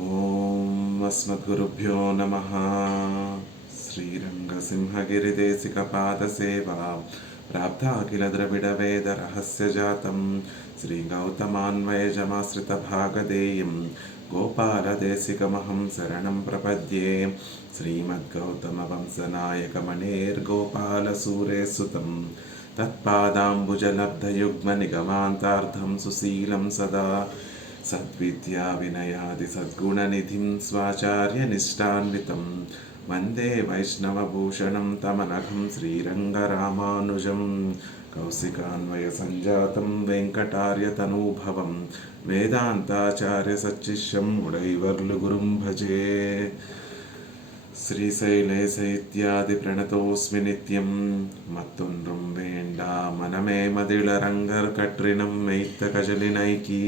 ఓం అస్మద్గురుభ్యో నమః. శ్రీరంగసింహగిరిదేశికపాదసేవా ప్రాప్తాఖిల ద్రవిడ వేద రహస్యజాతం శ్రీగౌతమాన్వయజమాశ్రితభాగధేయం గోపాలదేశికమహం శరణం ప్రపద్యే. శ్రీమద్గౌతమవంశనాయకమణేర్గోపాలసూరేసుతం తత్పాదాంబుజలబ్ధయుగ్మనిగమాంతార్థం సుశీలం సదా సద్విద్యా వినయాది సద్గుణనిధిం స్వాచార్యనిష్టాన్వితం వందే వైష్ణవభూషణం తమనఘం శ్రీరంగరామానుజం. కౌశికాన్వయ సంజాతం వెంకటార్యతనూభవం వేదాంతాచార్య సచ్చిష్యం ఉడైవర్లు గురుం భజే. శ్రీశైలేశైత్యాది ప్రణతోస్మి నిత్యం మత్తుండ్రం వేండా మనమే మదిళరంగర్ కట్రినం మెய்த்த கஜலினைக்கி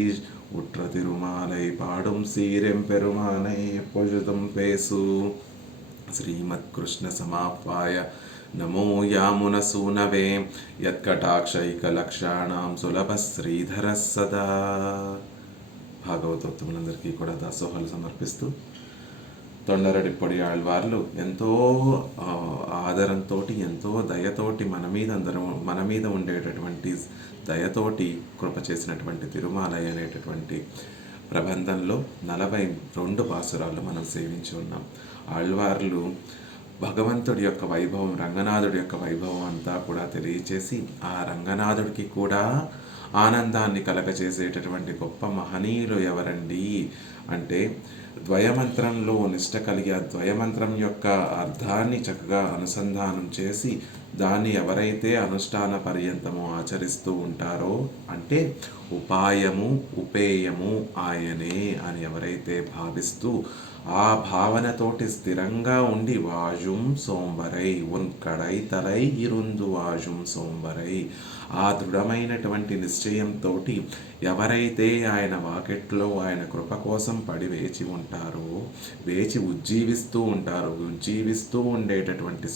உற்ற திருமாலை பாடும் சீரெம் பெருமானை எப்பொழுதும் பேசு. శ్రీమత్కృష్ణ సమాప్వాయ నమో యామునసూనవే యత్కటాక్షైకలక్షాణం సులభ శ్రీధర సదా. భాగవతోత్తములందరికీ కూడా దాసోహాలు సమర్పిస్తూ తొండరడిప్పొడి ఆళ్వార్లు ఎంతో ఆదరంతో ఎంతో దయతోటి మన మీద ఉండేటటువంటి దయతోటి కృప చేసినటువంటి తిరుమాలయ అనేటటువంటి ప్రబంధంలో 42 పాసురాలు మనం సేవించి ఉన్నాం. ఆళ్వార్లు భగవంతుడి యొక్క వైభవం, రంగనాథుడి యొక్క వైభవం అంతా కూడా తెలియచేసి ఆ రంగనాథుడికి కూడా ఆనందాన్ని కలగచేసేటటువంటి గొప్ప మహనీయులు ఎవరండి అంటే ద్వయమంత్రంలో నిష్ట కలిగి ఆ ద్వయమంత్రం యొక్క అర్థాన్ని చక్కగా అనుసంధానం చేసి దాన్ని ఎవరైతే అనుష్ఠాన పర్యంతము ఆచరిస్తూ ఉంటారో అంటే ఉపాయము ఉపేయము ఆయనే అని ఎవరైతే భావిస్తూ ఆ భావనతోటి స్థిరంగా ఉండి వాజుం సోంబరై ఉన్కడై తలై ఇరుందు వాజుం సోంబరై ఆ దృఢమైనటువంటి నిశ్చయంతో ఎవరైతే ఆయన వాకెట్లో ఆయన కృప కోసం పడి వేచి ఉంటారో, వేచి ఉజ్జీవిస్తూ ఉండేటటువంటి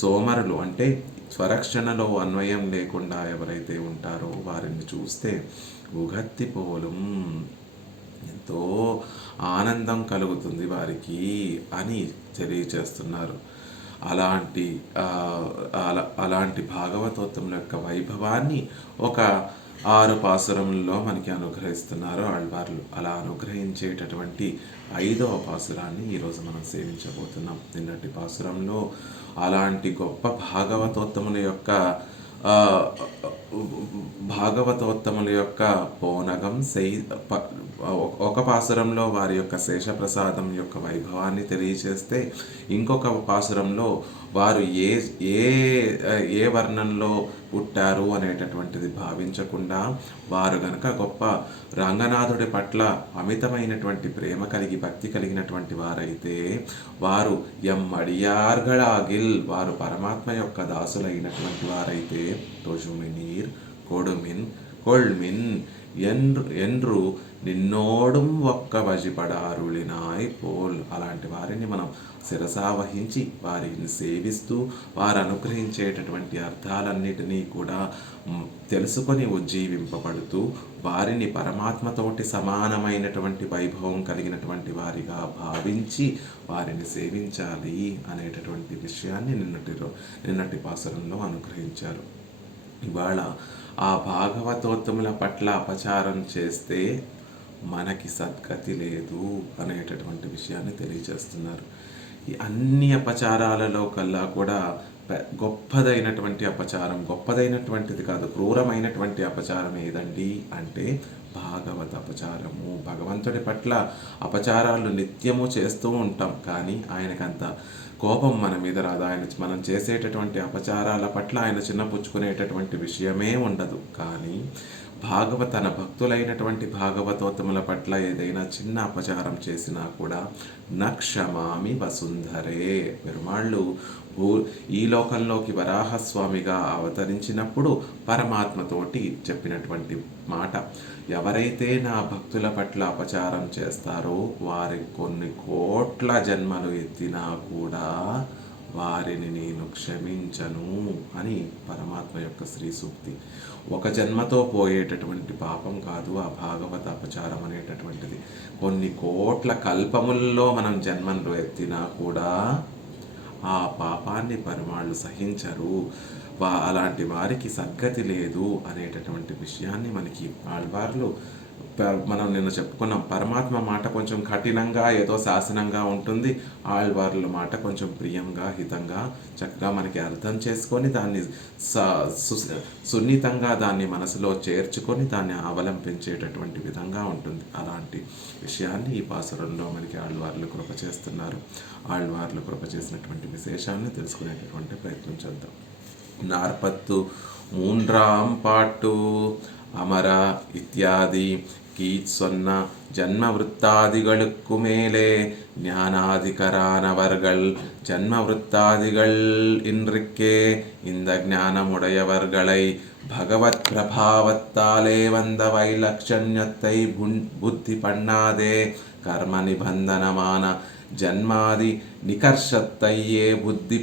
సోమరులు అంటే స్వరక్షణలో అన్వయం లేకుండా ఎవరైతే ఉంటారో వారిని చూస్తే ఉగత్తి పోలం ఎంతో ఆనందం కలుగుతుంది వారికి అని తెలియచేస్తున్నారు. అలాంటి భాగవతోత్తముల యొక్క వైభవాన్ని ఒక 6 పాసురంలో మనకి అనుగ్రహిస్తున్నారు ఆళ్వార్లు. అలా అనుగ్రహించేటటువంటి 5వ పాసురాన్ని ఈరోజు మనం సేవించబోతున్నాం. నిన్నటి పాసురంలో అలాంటి గొప్ప భాగవతోత్తముల యొక్క పోనగం ఒక పాసురంలో వారి యొక్క శేషప్రసాదం యొక్క వైభవాన్ని తెలియచేస్తే, ఇంకొక పాసురంలో వారు ఏ వర్ణంలో పుట్టారు అనేటటువంటిది భావించకుండా వారు గనక గొప్ప రంగనాథుడి పట్ల అమితమైనటువంటి ప్రేమ కలిగి భక్తి కలిగినటువంటి వారైతే వారు ఎమ్మడియార్గళాగిల్ వారు పరమాత్మ యొక్క దాసులైనటువంటి వారైతే టొజుమినీర్ కొడుమిన్ కొల్మిన్ ఎండ్రు నిన్నోడుం ఒక్క వజిపడారుళినాయ్ పోల్. అలాంటి వారిని మనం శిరసావహించి వారిని సేవిస్తూ వారు అనుగ్రహించేటటువంటి అర్థాలన్నిటినీ కూడా తెలుసుకొని ఉజ్జీవింపబడుతూ వారిని పరమాత్మతోటి సమానమైనటువంటి వైభవం కలిగినటువంటి వారిగా భావించి వారిని సేవించాలి అనేటటువంటి విషయాన్ని నిన్నటి పాసురంలో అనుగ్రహించారు. ఇవాళ ఆ భాగవతోత్తముల పట్ల అపచారం చేస్తే మనకి సద్గతి లేదు అనేటటువంటి విషయాన్ని తెలియజేస్తున్నారు. ఈ అన్ని అపచారాలలో కల్లా కూడా గొప్పదైనటువంటి అపచారం, గొప్పదైనటువంటిది కాదు క్రూరమైనటువంటి అపచారం ఏదండి అంటే భాగవత అపచారము. భగవంతుడి పట్ల అపచారాలు నిత్యము చేస్తూ ఉంటాం, కానీ ఆయనకంత కోపం మన మీద రాదు. మనం చేసేటటువంటి అపచారాల పట్ల ఆయన చిన్నపుచ్చుకునేటటువంటి విషయమే ఉండదు. కానీ తన భక్తులైనటువంటి భాగవతోత్తముల పట్ల ఏదైనా చిన్న అపచారం చేసినా కూడా నక్షమామి వసుంధరే. పెరుమాళ్ళు ఈ లోకంలోకి వరాహస్వామిగా అవతరించినప్పుడు పరమాత్మతోటి చెప్పినటువంటి మాట, ఎవరైతే నా భక్తుల పట్ల అపచారం చేస్తారో వారి కొన్ని కోట్ల జన్మలు ఎత్తినా కూడా వారిని నేను క్షమించను అని పరమాత్మ యొక్క శ్రీ సూక్తి. ఒక జన్మతో పోయేటటువంటి పాపం కాదు ఆ భాగవత అపచారం అనేటటువంటిది. కొన్ని కోట్ల కల్పముల్లో మనం జన్మను ఎత్తినా కూడా ఆ పాపాన్ని పరిమాళ్ళు సహించరు. అలాంటి వారికి సద్గతి లేదు అనేటటువంటి విషయాన్ని మనకి ఆళ్వార్లు మనం నిన్న చెప్పుకున్నాం. పరమాత్మ మాట కొంచెం కఠినంగా ఏదో శాసనంగా ఉంటుంది, ఆళ్వార్ల మాట కొంచెం ప్రియంగా హితంగా చక్కగా మనకి అర్థం చేసుకొని దాన్ని సున్నితంగా దాన్ని మనసులో చేర్చుకొని దాన్ని అవలంబించేటటువంటి విధంగా ఉంటుంది. అలాంటి విషయాన్ని ఈ పాసురంలో మనకి ఆళ్వార్లు కృప చేస్తున్నారు. ఆళ్వార్లు కృప చేసినటువంటి విశేషాన్ని తెలుసుకునేటటువంటి ప్రయత్నం చేద్దాం. నార్పత్తు మూండ్రాం పాట్టు அமர இத்தியாதி கீச் சொன்ன ஜன்ம விருத்தாதிகளுக்கு மேலே ஞானாதிகரானவர்கள் ஜன்ம விருத்தாதிகள் இன்றிக்கே இந்த ஞானமுடையவர்களை பகவத் பிரபாவத்தாலே வந்த வைலட்சண்யத்தை புத்தி பண்ணாதே கர்ம நிபந்தனமான ஜன்மாதி நிகர்ஷத்தையே புத்தி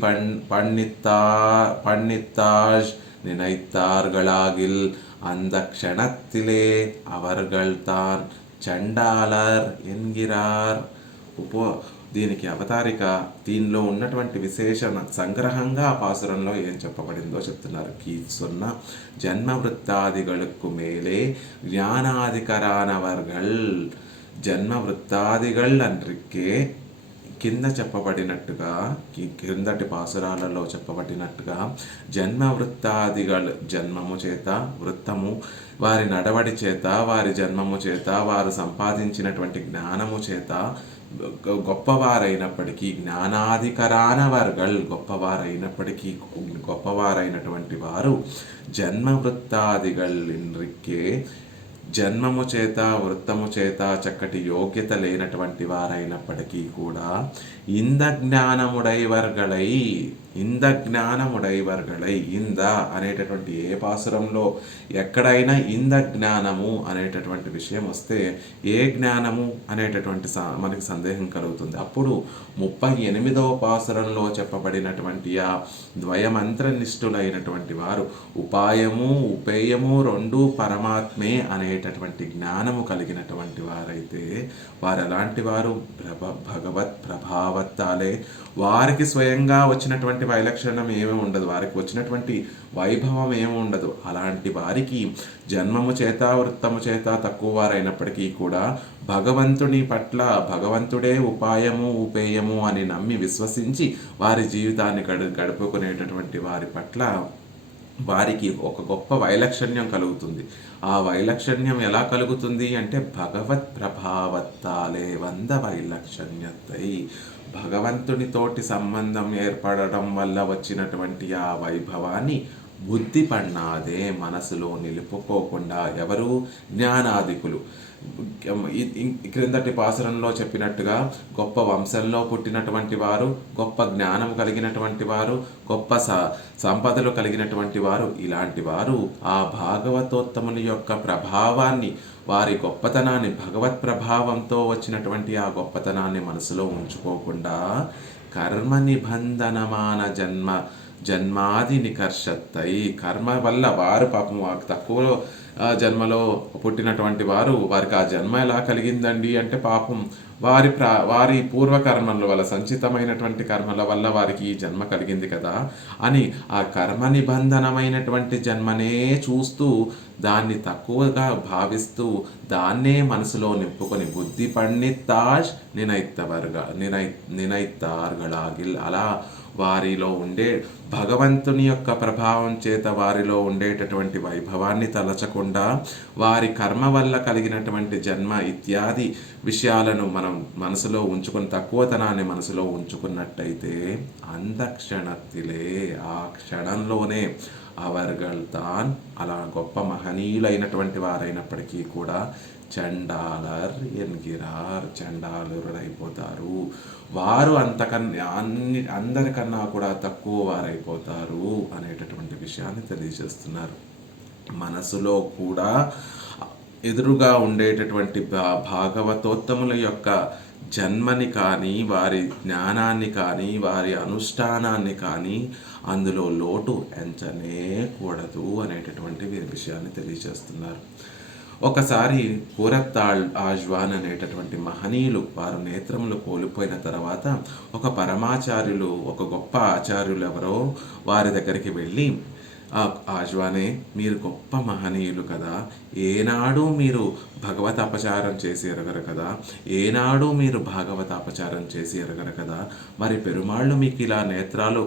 பண்ணித்தாஷ் நினைத்தார்களாகில் அந்த க்ஷணத்திலே அவர்கள் தான் చండాలర్ ఎన్గిరార్. దీనికి అవతారిక, దీనిలో ఉన్నటువంటి విశేషణ సంగ్రహంగా ఆ పాసురంలో ఏం చెప్పబడిందో చెప్తున్నారు. కీచున్న జన్మ వృత్తాదిగళకు మేలే జ్ఞానాధికరానవర్గల్. జన్మ వృత్తాదిగళ్ అన్రిక్కే కింద చెప్పబడినట్టుగా, క్రిందటి పాసురాలలో చెప్పబడినట్టుగా జన్మ వృత్తాదిగళ్, జన్మము చేత, వృత్తము వారి నడవడి చేత, వారి జన్మము చేత, వారు సంపాదించినటువంటి జ్ఞానము చేత గొప్పవారైనప్పటికీ, జ్ఞానాధికరానవర్గల్ గొప్పవారైనప్పటికీ, గొప్పవారైనటువంటి వారు జన్మ వృత్తాదిగళ్ ఇన్రిక్కే, జన్మము చేత వృత్తము చేత చక్కటి యోగ్యత లేనటువంటి వారైనప్పటికీ కూడా ఇంద జ్ఞానముడైవర్గళై, ఇంద జ్ఞానముడైవర్గళై, ఇంద అనేటటువంటి ఏ పాసురంలో ఎక్కడైనా ఇంద జ్ఞానము అనేటటువంటి విషయం వస్తే ఏ జ్ఞానము అనేటటువంటి మనకి సందేహం కలుగుతుంది. అప్పుడు 38వ పాసురంలో చెప్పబడినటువంటి ఆ ద్వయమంత్రనిష్ఠులైనటువంటి వారు ఉపాయము ఉపేయము రెండూ పరమాత్మే అనేటటువంటి జ్ఞానము కలిగినటువంటి వారైతే వారు ఎలాంటి వారు? భగవత్ ప్రభావత్తాలే, వారికి స్వయంగా వచ్చినటువంటి వైలక్షణం ఏమీ ఉండదు, వారికి వచ్చినటువంటి వైభవం ఏమి ఉండదు. అలాంటి వారికి జన్మము చేత వృత్తము చేత తక్కువ వారైనప్పటికీ కూడా భగవంతుని పట్ల భగవంతుడే ఉపాయము ఉపేయము అని నమ్మి విశ్వసించి వారి జీవితాన్ని గడుపుకునేటటువంటి వారి పట్ల వారికి ఒక గొప్ప వైలక్షణ్యం కలుగుతుంది. ఆ వైలక్షణ్యం ఎలా కలుగుతుంది అంటే భగవత్ ప్రభావత్తాలే వంద వైలక్షణ్యతై, భగవంతునితోటి సంబంధం ఏర్పడడం వల్ల వచ్చినటువంటి ఆ వైభవాన్ని బుద్ధి పన్నాదే, మనసులో నిలుపుకోకుండా. ఎవరు? జ్ఞానాదికులు. క్రిందటి పాసురంలో చెప్పినట్టుగా గొప్ప వంశంలో పుట్టినటువంటి వారు, గొప్ప జ్ఞానం కలిగినటువంటి వారు, గొప్ప సంపదలు కలిగినటువంటి వారు, ఇలాంటి వారు ఆ భాగవతోత్తముల యొక్క ప్రభావాన్ని, వారి గొప్పతనాన్ని, భగవత్ ప్రభావంతో వచ్చినటువంటి ఆ గొప్పతనాన్ని మనసులో ఉంచుకోకుండా కర్మ నిబంధనమాన జన్మాది నికర్షత్తై, కర్మ వల్ల వారు పాపం తక్కువ జన్మలో పుట్టినటువంటి వారు, వారికి ఆ జన్మ ఎలా కలిగిందండి అంటే పాపం వారి పూర్వకర్మల వల్ల, సంచితమైనటువంటి కర్మల వల్ల వారికి ఈ జన్మ కలిగింది కదా అని ఆ కర్మ నిబంధనమైనటువంటి జన్మనే చూస్తూ దాన్ని తక్కువగా భావిస్తూ దాన్నే మనసులో నింపుకొని బుద్ధి పండితాష్ నినైత్తార్గళాగిల్, అలా వారిలో ఉండే భగవంతుని యొక్క ప్రభావం చేత వారిలో ఉండేటటువంటి వైభవాన్ని తలచకుండా వారి కర్మ వల్ల కలిగినటువంటి జన్మ ఇత్యాది విషయాలను మనం మనసులో ఉంచుకొని, తక్కువతనాన్ని మనసులో ఉంచుకున్నట్టయితే అంధక్షణత్తిలే, ఆ క్షణంలోనే అవర్గల్తాన్, అలా గొప్ప మహనీయులైనటువంటి వారైనప్పటికీ కూడా చండాలర్ ఎన్గిరార్, చండాలురైపోతారు. వారు అందరికన్నా కూడా తక్కువ వారైపోతారు అనేటటువంటి విషయాన్ని తెలియజేస్తున్నారు. మనసులో కూడా ఎదురుగా ఉండేటటువంటి భాగవతోత్తముల యొక్క జన్మని కానీ, వారి జ్ఞానాన్ని కానీ, వారి అనుష్ఠానాన్ని కానీ అందులో లోటు ఎంచనే కూడదు అనేటటువంటి విషయాన్ని తెలియజేస్తున్నారు. ఒకసారి పూరత్తాళ్ ఆజ్వాన్ అనేటటువంటి మహనీయులు వారు నేత్రములు కోల్పోయిన తర్వాత ఒక పరమాచార్యులు, ఒక గొప్ప ఆచార్యులు ఎవరో వారి దగ్గరికి వెళ్ళి, ఆజ్వానే, మీరు గొప్ప మహనీయులు కదా, ఏనాడు మీరు భగవత అపచారం చేసి ఎరగరు కదా, ఏనాడు మీరు భాగవత అపచారం చేసి ఎరగరు కదా, మరి పెరుమాళ్ళు మీకు ఇలా నేత్రాలు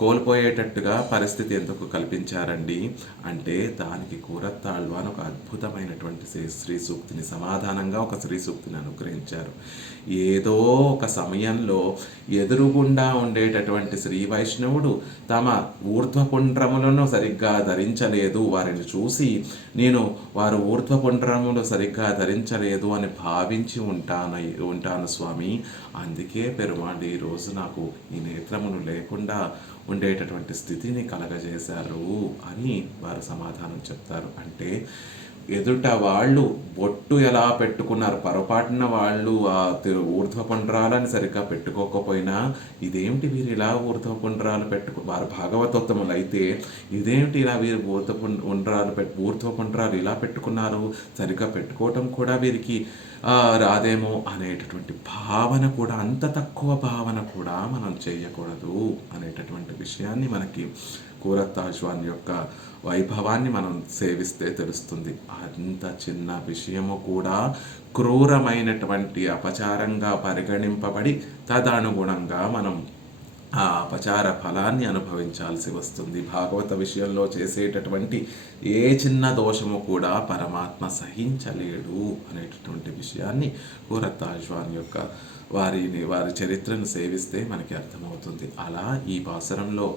కోల్పోయేటట్టుగా పరిస్థితి ఎందుకు కల్పించారండి అంటే, దానికి కూరత్తాళ్వాన్ ఒక అద్భుతమైనటువంటి శ్రీ సూక్తిని సమాధానంగా ఒక శ్రీ సూక్తిని అనుగ్రహించారు. ఏదో ఒక సమయంలో ఎదురుగుండా ఉండేటటువంటి శ్రీ వైష్ణవుడు తమ ఊర్ధ్వపుండ్రములను సరిగ్గా ధరించలేదు, వారిని చూసి నేను వారు ఊర్ధ్వపుండ్రములు సరిగ్గా ధరించలేదు అని భావించి ఉంటాను స్వామి, అందుకే పెరుమాళ్ళు ఈరోజు నాకు ఈ నేత్రమును లేకుండా ఉండేటటువంటి స్థితిని కలగజేశారు అని వారు సమాధానం చెప్తారు. అంటే ఎదుట వాళ్ళు బొట్టు ఎలా పెట్టుకున్నారు, పొరపాటున వాళ్ళు ఆ ఊర్ధ్వపుండ్రాలని సరిగ్గా పెట్టుకోకపోయినా, ఇదేమిటి వీరు ఇలా ఊర్ధ్వపుండ్రాలు వారు భాగవతోత్తములు అయితే ఇదేమిటి ఇలా వీరు ఊర్ధ్వపుండ్రాలు ఇలా పెట్టుకున్నారు, సరిగ్గా పెట్టుకోవటం కూడా వీరికి రాదేమో అనేటటువంటి భావన కూడా, అంత తక్కువ భావన కూడా మనం చేయకూడదు అనేటటువంటి విషయాన్ని మనకి కూరత్తాజ్వాన్ యొక్క వైభవాన్ని మనం సేవిస్తే తెలుస్తుంది. అంత చిన్న విషయము కూడా క్రూరమైనటువంటి అపచారంగా పరిగణింపబడి తదనుగుణంగా మనం ఆ అపచార ఫలాన్ని అనుభవించాల్సి వస్తుంది. భాగవత విషయంలో చేసేటటువంటి ఏ చిన్న దోషము కూడా పరమాత్మ సహించలేడు అనేటటువంటి విషయాన్ని కూరత్తాజ్వాన్ యొక్క వారి చరిత్రను సేవిస్తే మనకి అర్థమవుతుంది. అలా ఈ పాసురంలో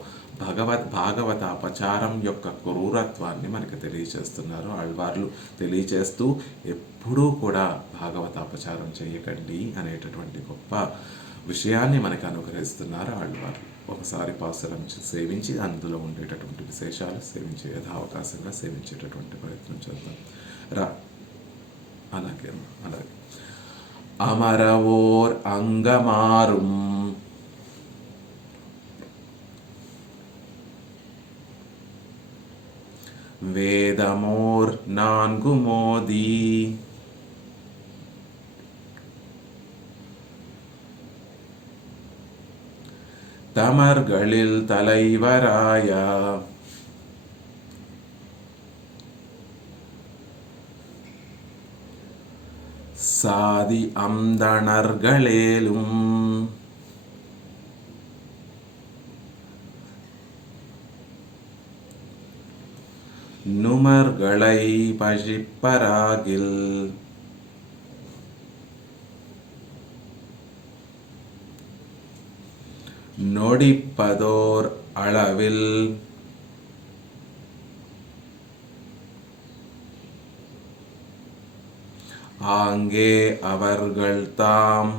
భాగవత అపచారం యొక్క క్రూరత్వాన్ని మనకి తెలియచేస్తున్నారు ఆళ్వార్లు. తెలియచేస్తూ ఎప్పుడూ కూడా భాగవత అపచారం చేయకండి అనేటటువంటి గొప్ప విషయాన్ని మనకి అనుగ్రహిస్తున్నారు ఆళ్వార్లు. ఒకసారి పాసురం సేవించి అందులో ఉండేటటువంటి విశేషాలు సేవించే యథావకాశంగా సేవించేటటువంటి ప్రయత్నం చేద్దాం రా. అలాగే అమరవోర్ అంగమారుం వేదమోర్ నాన్గు మోదీ தமர்களில் தலைவராய சாதி அந்தணர்களேலும் நுமர்களை பழிப்பராகில் நொடிப்பதோர் அளவில் ஆங்கே அவர்கள் தாம்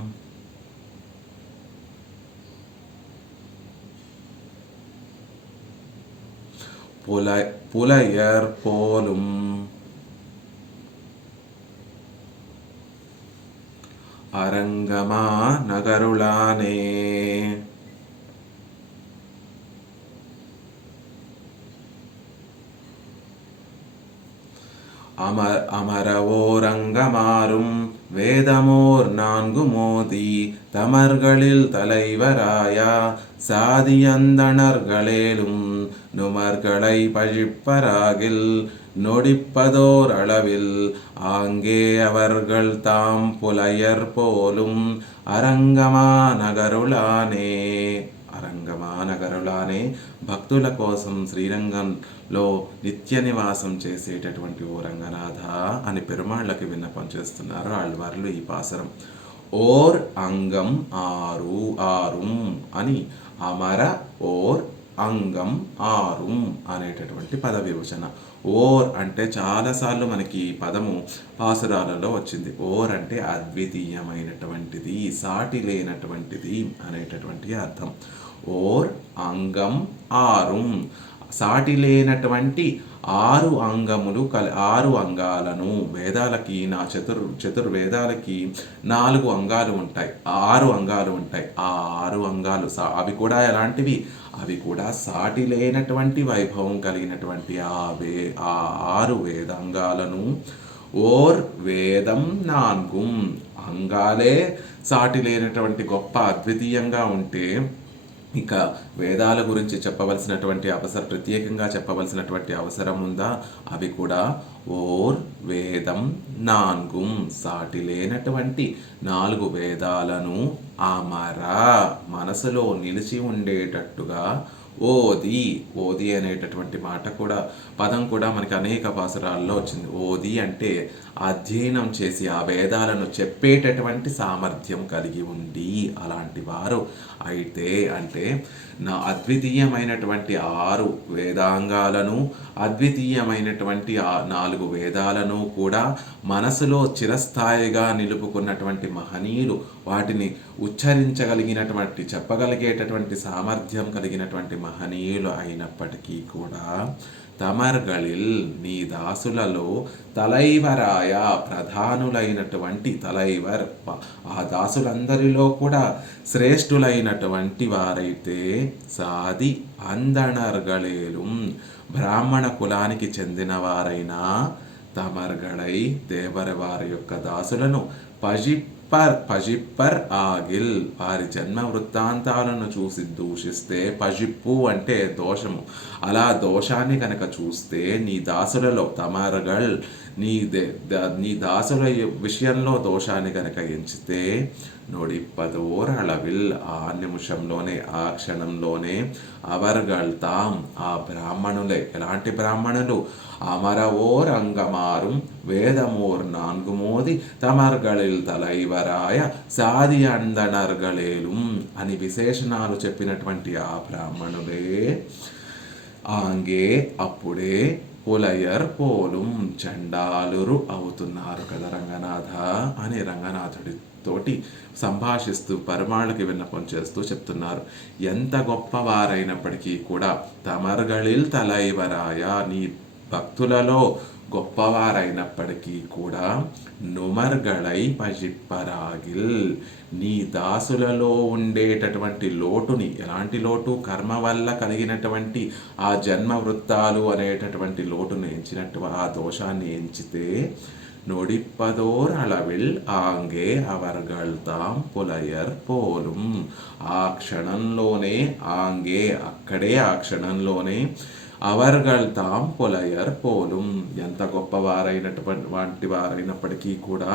புலையர் போலும் அரங்கமா நகருளானே அமரவோரங்கமாறும் வேதமோர் நான்கு மோதி தமர்களில் தலைவராயா சாதியந்தணர்களேலும் நுமர்களை பழிப்பராகில் நொடிப்பதோர் அளவில் ஆங்கே அவர்கள் தாம் புலையர் போலும் அரங்கமா నగరులానే. అరంగమా నగరులానే, భక్తుల కోసం శ్రీరంగంలో నిత్య నివాసం చేసేటటువంటి ఓ రంగనాథ అని పెరుమాళ్ళకి విన్నపం చేస్తున్నారు ఆళ్వార్లు ఈ పాసరం. ఓర్ అంగం ఆరు ఆరుం అని అమర ఓర్ అంగం ఆరుం అనేటటువంటి పద విభజన. ఓర్ అంటే చాలాసార్లు మనకి ఈ పదము పాసురాలలో వచ్చింది. ఓర్ అంటే అద్వితీయమైనటువంటిది, సాటి లేనటువంటిది అనేటటువంటి అర్థం. ఓర్ అంగం ఆరుం, సాటి లేనటువంటి 6 అంగాలను వేదాలకి చతుర్వేదాలకి 4 అంగాలు ఉంటాయి, 6 అంగాలు ఉంటాయి. ఆ 6 అంగాలు అవి కూడా ఎలాంటివి? అవి కూడా సాటి లేనటువంటి వైభవం కలిగినటువంటి ఆ 6 వేదాంగాలను ఓర్ వేదం నాన్గుం, అంగాలే సాటి లేనటువంటి గొప్ప అద్వితీయంగా ఉంటే ఇక వేదాల గురించి ప్రత్యేకంగా చెప్పవలసినటువంటి అవసరం ఉందా? అవి కూడా ఓర్ వేదం నాన్గుం, సాటి లేనటువంటి 4 వేదాలను మనసులో నిలిచి ఉండేటట్టుగా ఓది అనేటటువంటి పదం కూడా మనకి అనేక పాసురాల్లో వచ్చింది. ఓది అంటే అధ్యయనం చేసి ఆ వేదాలను చెప్పేటటువంటి సామర్థ్యం కలిగి ఉండి అలాంటి వారు అయితే అంటే అద్వితీయమైనటువంటి 6 వేదాంగాలను, అద్వితీయమైనటువంటి 4 వేదాలను కూడా మనసులో చిరస్థాయిగా నిలుపుకున్నటువంటి మహనీయులు, వాటిని చెప్పగలిగేటటువంటి సామర్థ్యం కలిగినటువంటి మహనీయులు అయినప్పటికీ కూడా తమర్గళిల్, నీ దాసులలో తలైవరాయ, ప్రధానులైనటువంటి తలైవర్, ఆ దాసులందరిలో కూడా శ్రేష్ఠులైనటువంటి వారైతే సాది అందనర్గళేలు, బ్రాహ్మణ కులానికి చెందిన వారైనా తమర్గళై దేవర వారి యొక్క దాసులను పజిప్పర్ ఆగిల్, వారి జన్మ వృత్తాంతాలను చూసి దూషిస్తే, పజిప్పు అంటే దోషము, అలా దోషాన్ని కనుక చూస్తే నీ దాసులలో తమరగల్, నీ దాసుల విషయంలో దోషాన్ని కనుక ఎంచితే నొడిప్పదోర్ అళవిల్, ఆ నిమిషంలోనే ఆ క్షణంలోనే అవర్గళ్తాం, ఆ బ్రాహ్మణులే, ఎలాంటి బ్రాహ్మణులు? అమరవోర్ అంగమారుం వేదమోర్ 4 మోది తమర్గళిల్ తలైవరాయ సాది అందనర్గళేలుం అని విశేషణాలు చెప్పినటువంటి ఆ బ్రాహ్మణులే అప్పుడే పులయర్ పోలుం, చండాలురు అవుతున్నారు కదా రంగనాథ అని రంగనాథుడితోటి సంభాషిస్తూ పరమాళ్ళకి విన్నపం చేస్తూ చెప్తున్నారు. ఎంత గొప్పవారైనప్పటికీ కూడా తమర్గళిల్ తలైవరాయ, నీ భక్తులలో గొప్పవారైనప్పటికీ కూడా నుమర్గళై పజిప్పరాగిల్, నీ దాసులలో ఉండేటటువంటి లోటుని, ఎలాంటి లోటు? కర్మ వల్ల కలిగినటువంటి ఆ జన్మ వృత్తాలు అనేటటువంటి లోటును ఎంచినట్టు, ఆ దోషాన్ని ఎంచితే నొడిప్పదోర్ అళవిల్ ఆంగే అవర్గళ్తాం పులయర్ పోలుం, ఆ క్షణంలోనే అక్కడే ఆ క్షణంలోనే అవర్గళ్తాం పులయర్ పోలుం, ఎంత గొప్పవారైనటువంటి వారైనప్పటికీ కూడా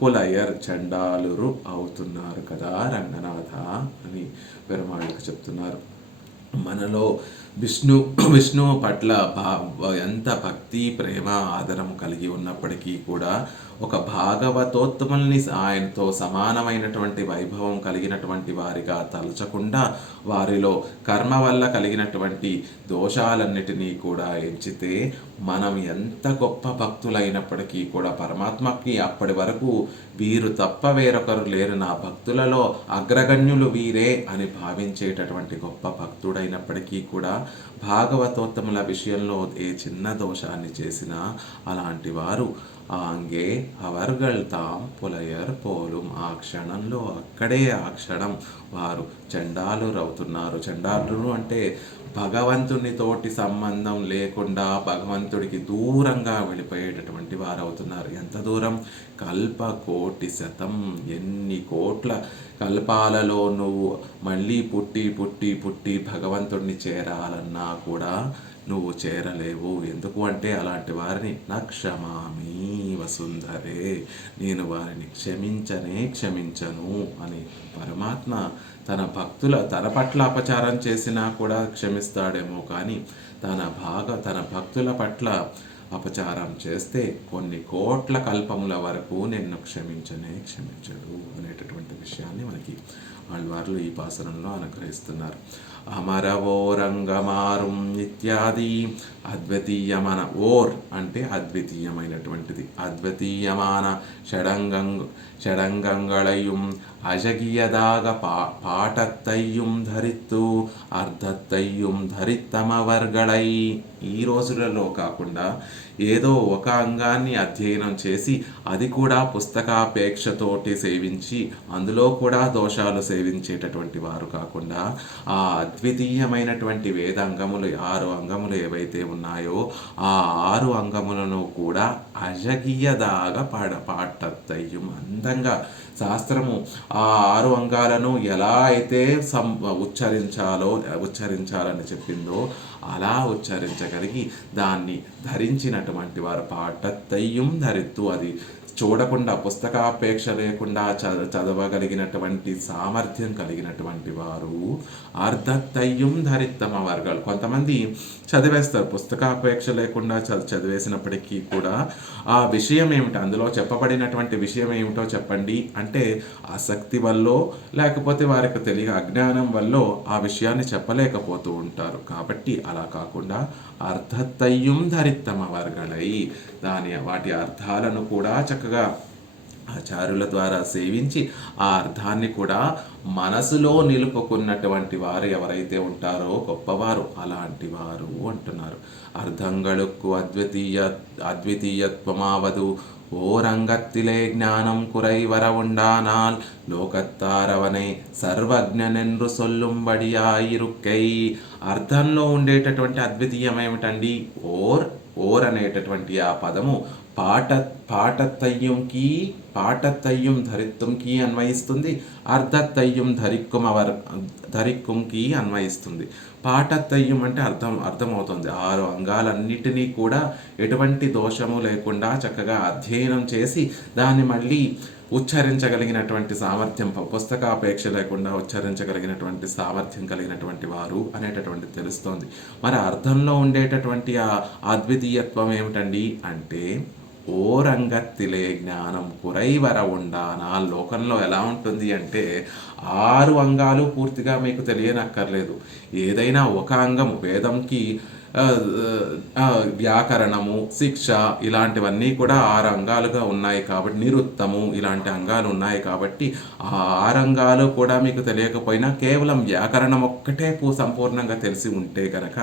పులయర్, చండాలురు అవుతున్నారు కదా రంగనాథ అని పెరుమాళ్ళకి చెప్తున్నారు. మనలో విష్ణువు పట్ల ఎంత భక్తి, ప్రేమ, ఆదరం కలిగి ఉన్నప్పటికీ కూడా ఒక భాగవతోత్తముల్ని ఆయనతో సమానమైనటువంటి వైభవం కలిగినటువంటి వారిగా తలచకుండా వారిలో కర్మ వల్ల కలిగినటువంటి దోషాలన్నిటినీ కూడా ఎంచితే మనం ఎంత గొప్ప భక్తులైనప్పటికీ కూడా పరమాత్మకి అప్పటి వరకు వీరు తప్ప వేరొకరు లేరు, నా భక్తులలో అగ్రగణ్యులు వీరే అని భావించేటటువంటి గొప్ప భక్తుడైనప్పటికీ కూడా భాగవతోత్తముల విషయంలో ఏ చిన్న దోషాన్ని చేసినా అలాంటి వారు ఆంగే అవర్గళ్తాం పులయర్ పోలుం, ఆ క్షణంలో అక్కడే ఆ క్షణం వారు చండాలురవుతున్నారు. చండాలురు అంటే భగవంతునితోటి సంబంధం లేకుండా భగవంతుడికి దూరంగా వెళ్ళిపోయేటటువంటి వారు అవుతున్నారు. ఎంత దూరం? కల్పకోటి శతం, ఎన్ని కోట్ల కల్పాలలో నువ్వు మళ్ళీ పుట్టి పుట్టి పుట్టి భగవంతుడిని చేరాలన్నా కూడా నువ్వు చేరలేవు. ఎందుకు అంటే అలాంటి వారిని నక్షమామి వసుంధరే, నేను వారిని క్షమించను అని పరమాత్మ తన పట్ల అపచారం చేసినా కూడా క్షమిస్తాడేమో కానీ తన భక్తుల పట్ల అపచారం చేస్తే కొన్ని కోట్ల కల్పముల వరకు నిన్ను క్షమించడు అనేటటువంటి విషయాన్ని మనకి ఆళ్వార్లు ఈ పాసరంలో అనుగ్రహిస్తున్నారు. అమరవోరంగమారుం ఇత్యాది అద్వితీయమైన ఓర్ అంటే అద్వితీయమైనటువంటిది, అద్వితీయமான షడంగంగళயும் அழகியதாக பாட்டத்தையும் ధరిత్తు అర్ధத்தையும் ధరిత్తమవర్గళై. ఈ రోజులలో కాకుండా ఏదో ఒక అంగాన్ని అధ్యయనం చేసి అది కూడా పుస్తకాపేక్షతోటి సేవించి అందులో కూడా దోషాలు సేవించేటటువంటి వారు కాకుండా ఆ అద్వితీయమైనటువంటి వేద అంగములు 6 అంగములు ఏవైతే ఉన్నాయో ఆ 6 అంగములను కూడా అజగియదాగా పాటత్తయ్యం అందంగా శాస్త్రము ఆ 6 అంగాలను ఎలా అయితే ఉచ్చరించాలని చెప్పిందో అలా ఉచ్చరించగలిగి దాన్ని ధరించినటువంటి వారు పాటత్తయ్యం ధరిత్తు, అది చూడకుండా పుస్తకాపేక్ష లేకుండా చదవగలిగినటువంటి సామర్థ్యం కలిగినటువంటి వారు అర్ధత్తయ్యం ధరిత్తమ వర్గాలు. కొంతమంది చదివేస్తారు, పుస్తకాపేక్ష లేకుండా చదివేసినప్పటికీ కూడా ఆ విషయం ఏమిటి, అందులో చెప్పబడినటువంటి విషయం ఏమిటో చెప్పండి అంటే ఆసక్తి వల్ల లేకపోతే వారికి తెలియ అజ్ఞానం వల్ల ఆ విషయాన్ని చెప్పలేకపోతూ ఉంటారు. కాబట్టి అలా కాకుండా అర్ధత్తయ్యం ధరిత్తమ వర్గలై వాటి అర్థాలను కూడా చక్కగా ఆచార్యుల ద్వారా సేవించి ఆ అర్థాన్ని కూడా మనసులో నిలుపుకున్నటువంటి వారు ఎవరైతే ఉంటారో గొప్పవారు, అలాంటి వారు అంటున్నారు. అర్ధంగళుక్కు అద్వితీయత్వమావదు ஓரங்கத்திலே ஞானம் குறைவர உண்டானால் లోకత్తారవనే సర్వజ్ఞనెందు సొల్లుంబడియాయిరుక్కై. అర్థంలో ఉండేటటువంటి అద్వితీయం ఏమిటండి? ఓర్ అనేటటువంటి ఆ పదము పాటత్తయ్యం ధరిత్తంకి అన్వయిస్తుంది, అర్ధత్తయ్యం ధరిక్కుంకి అన్వయిస్తుంది. పాటత్తయ్యం అంటే అర్థమవుతుంది 6 అంగాలన్నిటినీ కూడా ఎటువంటి దోషము లేకుండా చక్కగా అధ్యయనం చేసి దాన్ని మళ్ళీ ఉచ్చరించగలిగినటువంటి సామర్థ్యం, పుస్తకాపేక్ష లేకుండా ఉచ్చరించగలిగినటువంటి సామర్థ్యం కలిగినటువంటి వారు అనేటటువంటి తెలుస్తోంది. మరి అర్థంలో ఉండేటటువంటి ఆ అద్వితీయత్వం ఏమిటండి అంటే ఓరంగత్తిలే జ్ఞానం కురైవర ఉండానా. లోకంలో ఎలా ఉంటుంది అంటే 6 అంగాలు పూర్తిగా మీకు తెలియనక్కర్లేదు. ఏదైనా ఒక అంగము వేదంకి వ్యాకరణము, శిక్ష ఇలాంటివన్నీ కూడా 6 అంగాలుగా ఉన్నాయి కాబట్టి, నిరుత్తము ఇలాంటి అంగాలు ఉన్నాయి కాబట్టి ఆ 6 అంగాలు కూడా మీకు తెలియకపోయినా కేవలం వ్యాకరణం ఒక్కటే సంపూర్ణంగా తెలిసి ఉంటే కనుక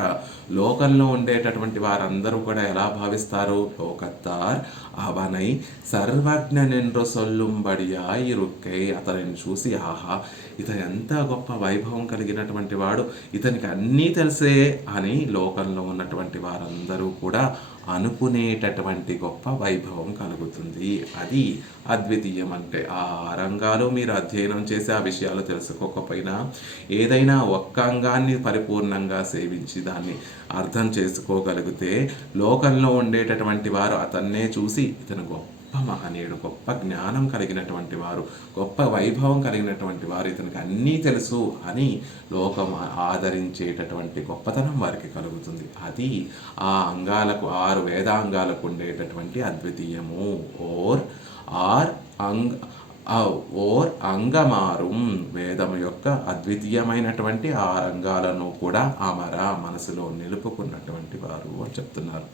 లోకంలో ఉండేటటువంటి వారందరూ కూడా ఎలా భావిస్తారు? లోకత్తార్ అవనై సర్వజ్ఞనెండ్రు సొల్లుంబడియా ఇరుక్కై. అతనిని చూసి ఆహా, ఇతను ఎంత గొప్ప వైభవం కలిగినటువంటి వాడు, ఇతనికి అన్నీ తెలిసే అని లోకంలో ఉన్నటువంటి వారందరూ కూడా అనుకునేటటువంటి గొప్ప వైభవం కలుగుతుంది. అది అద్వితీయం అంటే. ఆ రంగాలు మీరు అధ్యయనం చేసి ఆ విషయాలు తెలుసుకోకపోయినా ఏదైనా ఒక్క అంగాన్ని పరిపూర్ణంగా సేవించి దాన్ని అర్థం చేసుకోగలిగితే లోకంలో ఉండేటటువంటి వారు అతన్నే చూసి ఇతను గొప్ప మహనీయుడు, గొప్ప జ్ఞానం కలిగినటువంటి వారు, గొప్ప వైభవం కలిగినటువంటి వారు, ఇతనికి అన్నీ తెలుసు అని లోకం ఆదరించేటటువంటి గొప్పతనం వారికి కలుగుతుంది. అది ఆ అంగాలకు 6 వేదాంగాలకు ఉండేటటువంటి అద్వితీయము. ఓర్ అంగమారుం వేదం యొక్క అద్వితీయమైనటువంటి 6 అంగాలను కూడా అమర మనసులో నిలుపుకున్నటువంటి వారు అని చెప్తున్నారు.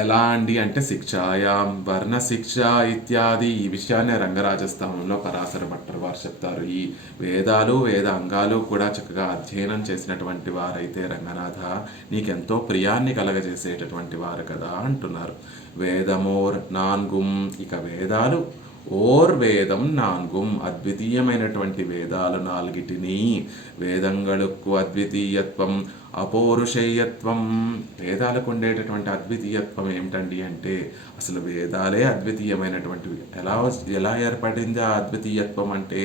ఎలా అండి అంటే శిక్షాయాం వర్ణ శిక్ష ఇత్యాది. ఈ విషయాన్ని రంగరాజస్థానంలో పరాశర భట్టర్ వారు చెప్తారు. ఈ వేదాలు వేద అంగాలు కూడా చక్కగా అధ్యయనం చేసినటువంటి వారైతే రంగనాథ నీకెంతో ప్రియాన్ని కలగజేసేటటువంటి వారు కదా అంటున్నారు. వేదమోర్ నాన్గుం, ఇక వేదాలు ఓర్ వేదం నాన్గుం అద్వితీయమైనటువంటి వేదాలు 4టిని. వేదంగళుక్కు అద్వితీయత్వం అపౌరుషేయత్వం. వేదాలకు ఉండేటటువంటి అద్వితీయత్వం ఏమిటండి అంటే అసలు వేదాలే అద్వితీయమైనటువంటివి. ఎలా ఏర్పడింది ఆ అద్వితీయత్వం అంటే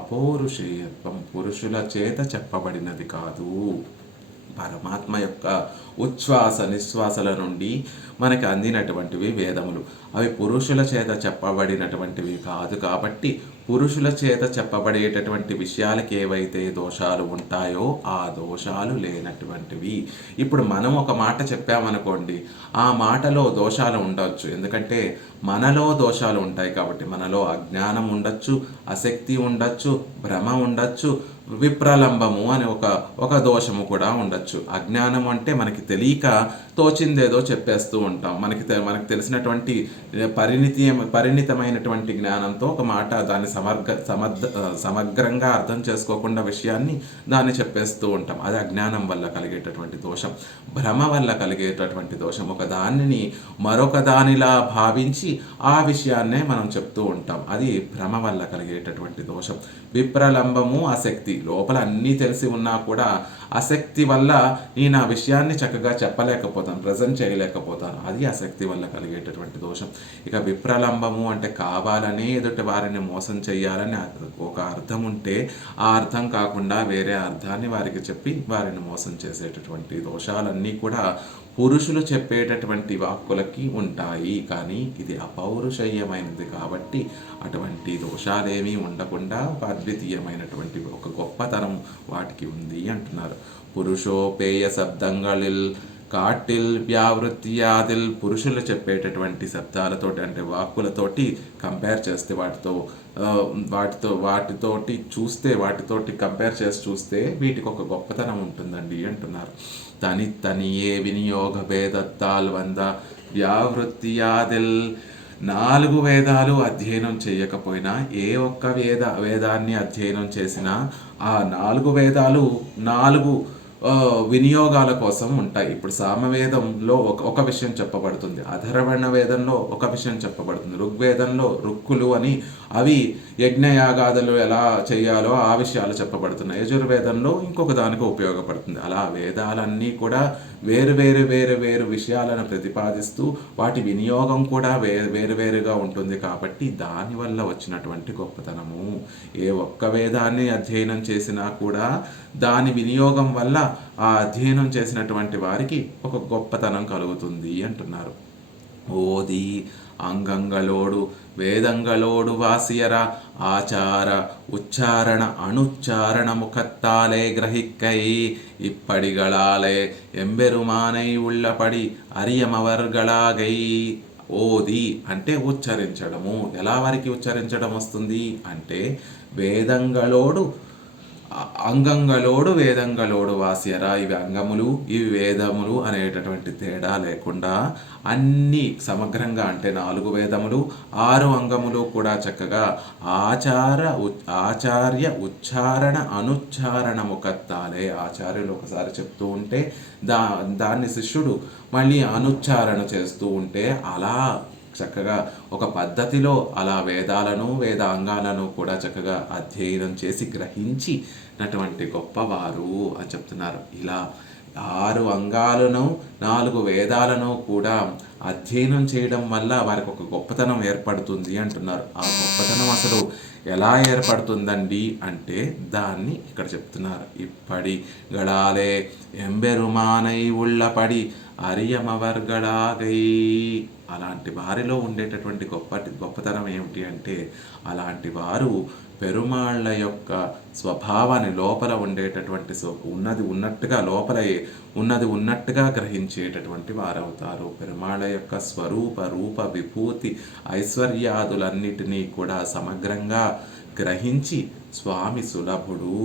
అపౌరుషేయత్వం, పురుషుల చేత చెప్పబడినది కాదు. పరమాత్మ యొక్క ఉచ్ఛ్వాస నిశ్వాసల నుండి మనకి అందినటువంటివి వేదములు. అవి పురుషుల చేత చెప్పబడినటువంటివి కాదు కాబట్టి పురుషుల చేత చెప్పబడేటటువంటి విషయాలకి ఏవైతే దోషాలు ఉంటాయో ఆ దోషాలు లేనటువంటివి. ఇప్పుడు మనం ఒక మాట చెప్పామనుకోండి, ఆ మాటలో దోషాలు ఉండవచ్చు. ఎందుకంటే మనలో దోషాలు ఉంటాయి కాబట్టి. మనలో అజ్ఞానం ఉండొచ్చు, ఆసక్తి ఉండొచ్చు, భ్రమ ఉండొచ్చు, విప్రలంబము అనే ఒక దోషము కూడా ఉండొచ్చు. అజ్ఞానం అంటే మనకి తెలియక తోచిందేదో చెప్పేస్తూ ఉంటాం. మనకి తెలిసినటువంటి పరిణితమైనటువంటి జ్ఞానంతో ఒక మాట దాన్ని సమగ్రంగా అర్థం చేసుకోకుండా విషయాన్ని దాన్ని చెప్పేస్తూ ఉంటాం. అది అజ్ఞానం వల్ల కలిగేటటువంటి దోషం. భ్రమ వల్ల కలిగేటటువంటి దోషం. ఒక దానిని మరొక దానిలా భావించి ఆ విషయాన్నే మనం చెప్తూ ఉంటాం. అది భ్రమ వల్ల కలిగేటటువంటి దోషం. విప్రలంబము, ఆసక్తి. లోపల అన్నీ తెలిసి ఉన్నా కూడా ఆసక్తి వల్ల నేను ఆ విషయాన్ని చక్కగా చెప్పలేకపోతాను, ప్రజెంట్ చేయలేకపోతాను. అది ఆసక్తి వల్ల కలిగేటటువంటి దోషం. ఇక విప్రలంబము అంటే కావాలనే ఎదుటి వారిని మోసం చేయాలని ఒక అర్థం ఉంటే ఆ అర్థం కాకుండా వేరే అర్థాన్ని వారికి చెప్పి వారిని మోసం చేసేటటువంటి దోషాలన్నీ కూడా పురుషులు చెప్పేటటువంటి వాక్కులకి ఉంటాయి. కానీ ఇది అపౌరుషేయమైనది కాబట్టి అటువంటి దోషాలేమీ ఉండకుండా ఒక అద్వితీయమైనటువంటి ఒక గొప్పతనం వాటికి ఉంది అంటున్నారు. పురుషోపేయ శబ్దంగళిల్ కాటిల్ వ్యావృత్యాదిల్. పురుషులు చెప్పేటటువంటి శబ్దాలతోటి అంటే వాక్కులతోటి కంపేర్ చేస్తే వాటితోటి చూస్తే వాటితోటి కంపేర్ చేసి చూస్తే వీటికి ఒక గొప్పతనం ఉంటుందండి అంటున్నారు. తనియే వినియోగ భేదత్తాల్ వంద వ్యావృత్యాదిల్. 4 వేదాలు అధ్యయనం చేయకపోయినా ఏ ఒక్క వేదాన్ని అధ్యయనం చేసినా ఆ 4 వేదాలు 4 వినియోగాల కోసం ఉంటాయి. ఇప్పుడు సామవేదంలో ఒక విషయం చెప్పబడుతుంది, అధర్వణ వేదంలో ఒక విషయం చెప్పబడుతుంది, ఋగ్వేదంలో రుక్కులు అని అవి యజ్ఞయాగాదులు ఎలా చేయాలో ఆ విషయాలు చెప్పబడుతున్నాయి, యజుర్వేదంలో ఇంకొక దానికి ఉపయోగపడుతుంది. అలా వేదాలన్నీ కూడా వేరు విషయాలను ప్రతిపాదిస్తూ వాటి వినియోగం కూడా వేరుగా ఉంటుంది. కాబట్టి దానివల్ల వచ్చినటువంటి గొప్పతనము. ఏ ఒక్క వేదాన్ని అధ్యయనం చేసినా కూడా దాని వినియోగం వల్ల ఆ అధ్యయనం చేసినటువంటి వారికి ఒక గొప్పతనం కలుగుతుంది అంటున్నారు. ఓది అంగంగలోడు వేదంగలోడు వాసియర ఆచార ఉచ్చారణ అణుச்சாரண முகத்தாலே கிரகிக்கை இப்படிகளாலே ఎంబెరుమానై ఉళ్ళపడి అరియమవర్గళాగై. ఓది అంటే ఉచ్చరించడము. ఎలా వారికి ఉచ్చరించడం వస్తుంది అంటే వేదంగలోడు అంగంగలోడు వేదంగలోడు వాస్యరా. ఇవి అంగములు ఇవి వేదములు అనేటటువంటి తేడా లేకుండా అన్నీ సమగ్రంగా అంటే 4 వేదములు 6 అంగములు కూడా చక్కగా ఆచార్య ఉచ్చారణ అనుచ్చారణ ముఖత్తాలే. ఆచార్యులు ఒకసారి చెప్తూ ఉంటే దాన్ని శిష్యుడు మళ్ళీ అనుచ్చారణ చేస్తూ ఉంటే అలా చక్కగా ఒక పద్ధతిలో అలా వేదాలను వేదాంగాలను కూడా చక్కగా అధ్యయనం చేసి గ్రహించినటువంటి గొప్పవారు అని చెప్తున్నారు. ఇలా 6 అంగాలను 4 వేదాలను కూడా అధ్యయనం చేయడం వల్ల వారికి ఒక గొప్పతనం ఏర్పడుతుంది అంటున్నారు. ఆ గొప్పతనం అసలు ఎలా ఏర్పడుతుందండి అంటే దాన్ని ఇక్కడ చెప్తున్నారు. ఇప్పటి గడాలే ఎంబెరుమానై ఉళ్ళపడి అరియమవర్గళాగై. అలాంటి వారిలో ఉండేటటువంటి గొప్పతనం ఏమిటి అంటే అలాంటి వారు పెరుమాళ్ళ యొక్క స్వభావాన్ని లోపల ఉండేటటువంటి ఉన్నది ఉన్నట్టుగా లోపల ఉన్నది ఉన్నట్టుగా గ్రహించేటటువంటి వారవుతారు. పెరుమాళ్ళ యొక్క స్వరూప రూప విభూతి ఐశ్వర్యాదులన్నిటినీ కూడా సమగ్రంగా గ్రహించి స్వామి సులభుడు,